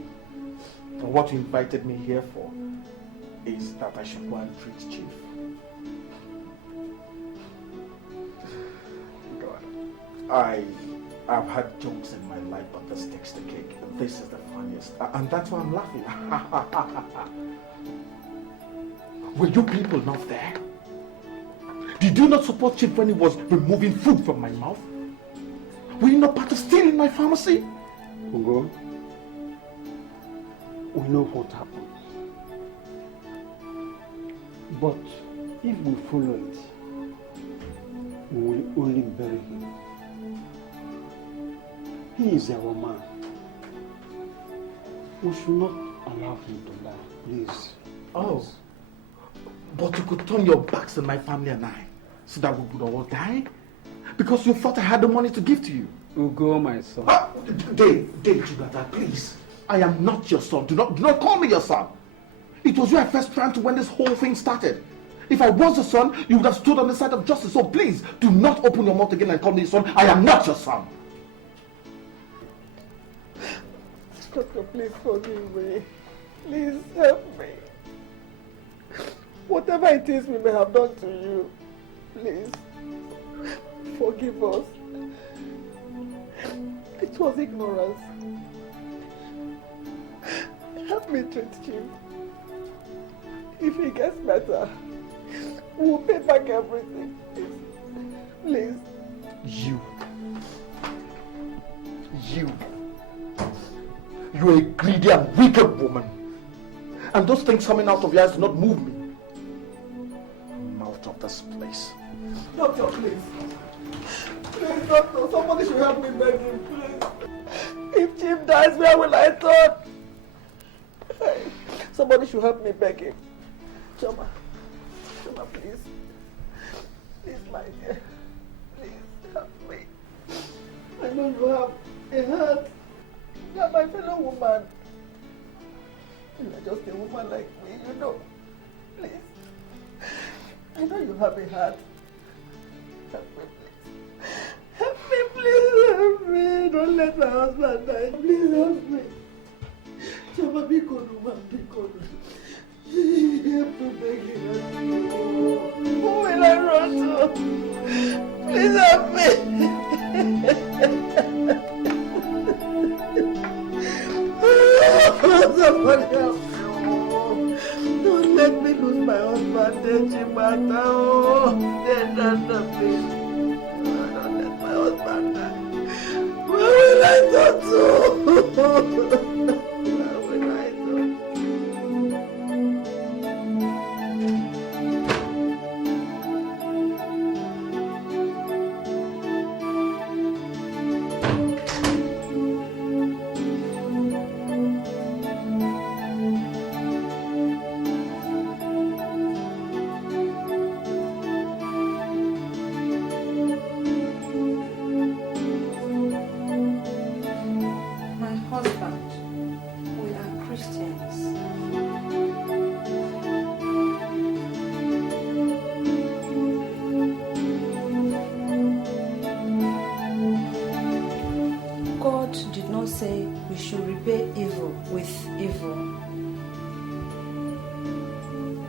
or what you invited me here for, is that I should go and treat Chief. God, I have had jokes in my life, but this takes the cake. This is the funniest, and that's why I'm laughing. Were you people not there? Did you not support Chief when he was removing food from my mouth? Were you not part of stealing my pharmacy? Ugo, we know what happened. But if we follow it, we will only bury him. He is our man. We should not allow him to die, please. Oh, but you could turn your backs on my family and I, so that we would all die? Because you thought I had the money to give to you. Ugo, my son. Dave, Chugata, please. I am not your son. Do not call me your son. It was you I first planned to when this whole thing started. If I was your son, you would have stood on the side of justice. So please, do not open your mouth again and call me your son. I am not your son. Doctor, please forgive me. Please help me. Whatever it is we may have done to you, please forgive us. It was ignorance. Help me treat him. If he gets better, we'll pay back everything. Please. You're a greedy and wicked woman. And those things coming out of your eyes do not move me. I'm out of this place. Doctor, please. Please, doctor, somebody should help me beg him, please. If Chief dies, where will I turn? Somebody should help me beg him. Choma, please. Please, my dear. Please, help me. I know you have a heart. You are my fellow woman. You are just a woman like me, you know. Please. I know you have a heart. Help me, please. Help me, please, help me. Don't let my husband die. Please help me. Chama, be good, woman, be good. Help me, beg you. Who will I run to? Please help me. Somebody help me. Don't let me lose my husband, Chimata. Don't let my husband die. Where will I go to? Where will I go? say we should repay evil with evil.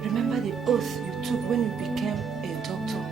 Remember the oath you took when you became a doctor.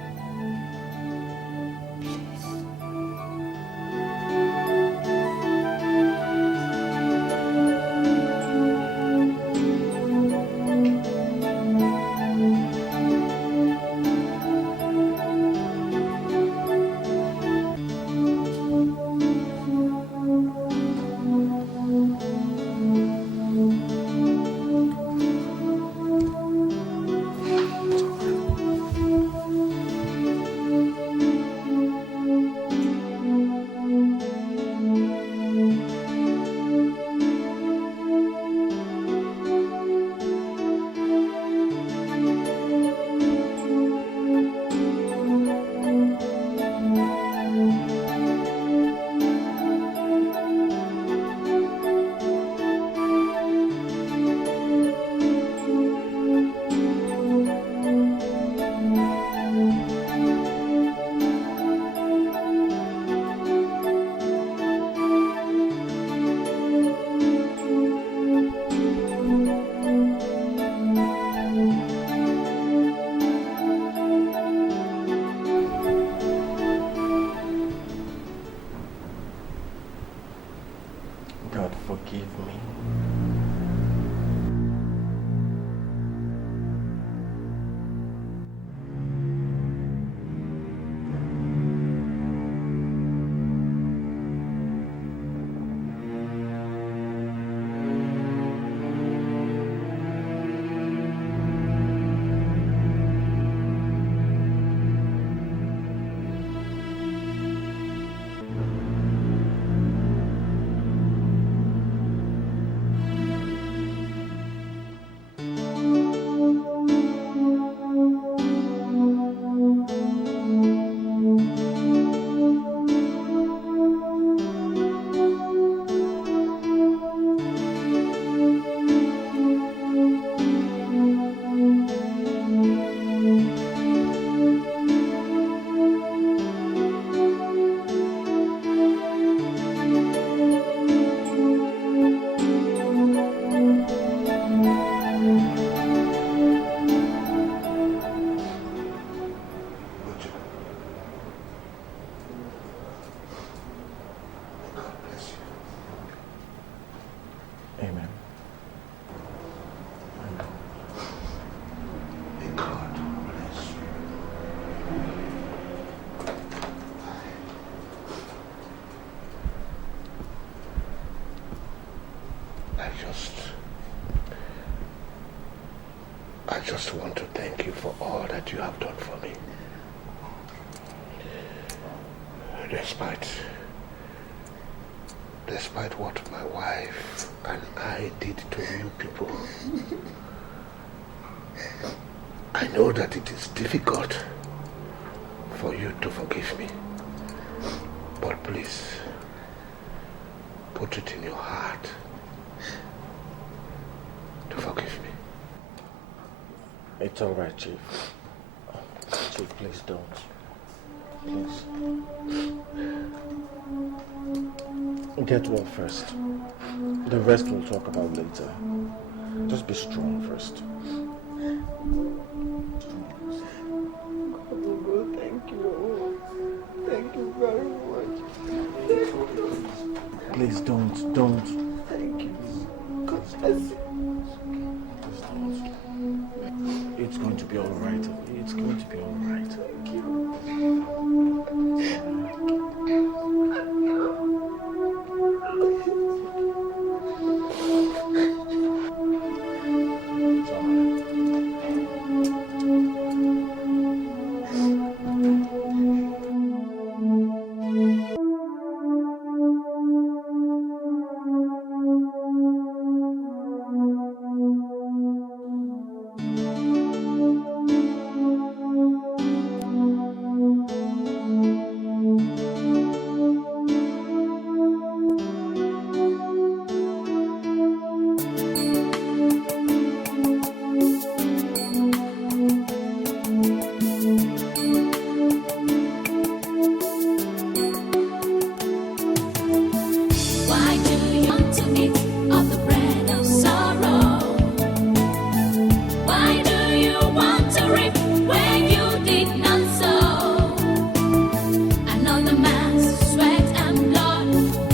I just want to thank you for all that you have done for me. Despite what my wife and I did to you people, I know that it is difficult for you to forgive me. But please, put it in your heart to forgive me. It's all right, Chief. Chief, please don't. Please. Get well first. The rest we'll talk about later. Just be strong first. Thank you. Thank you very much. Please don't. Thank you. God bless you. It's going to be all right.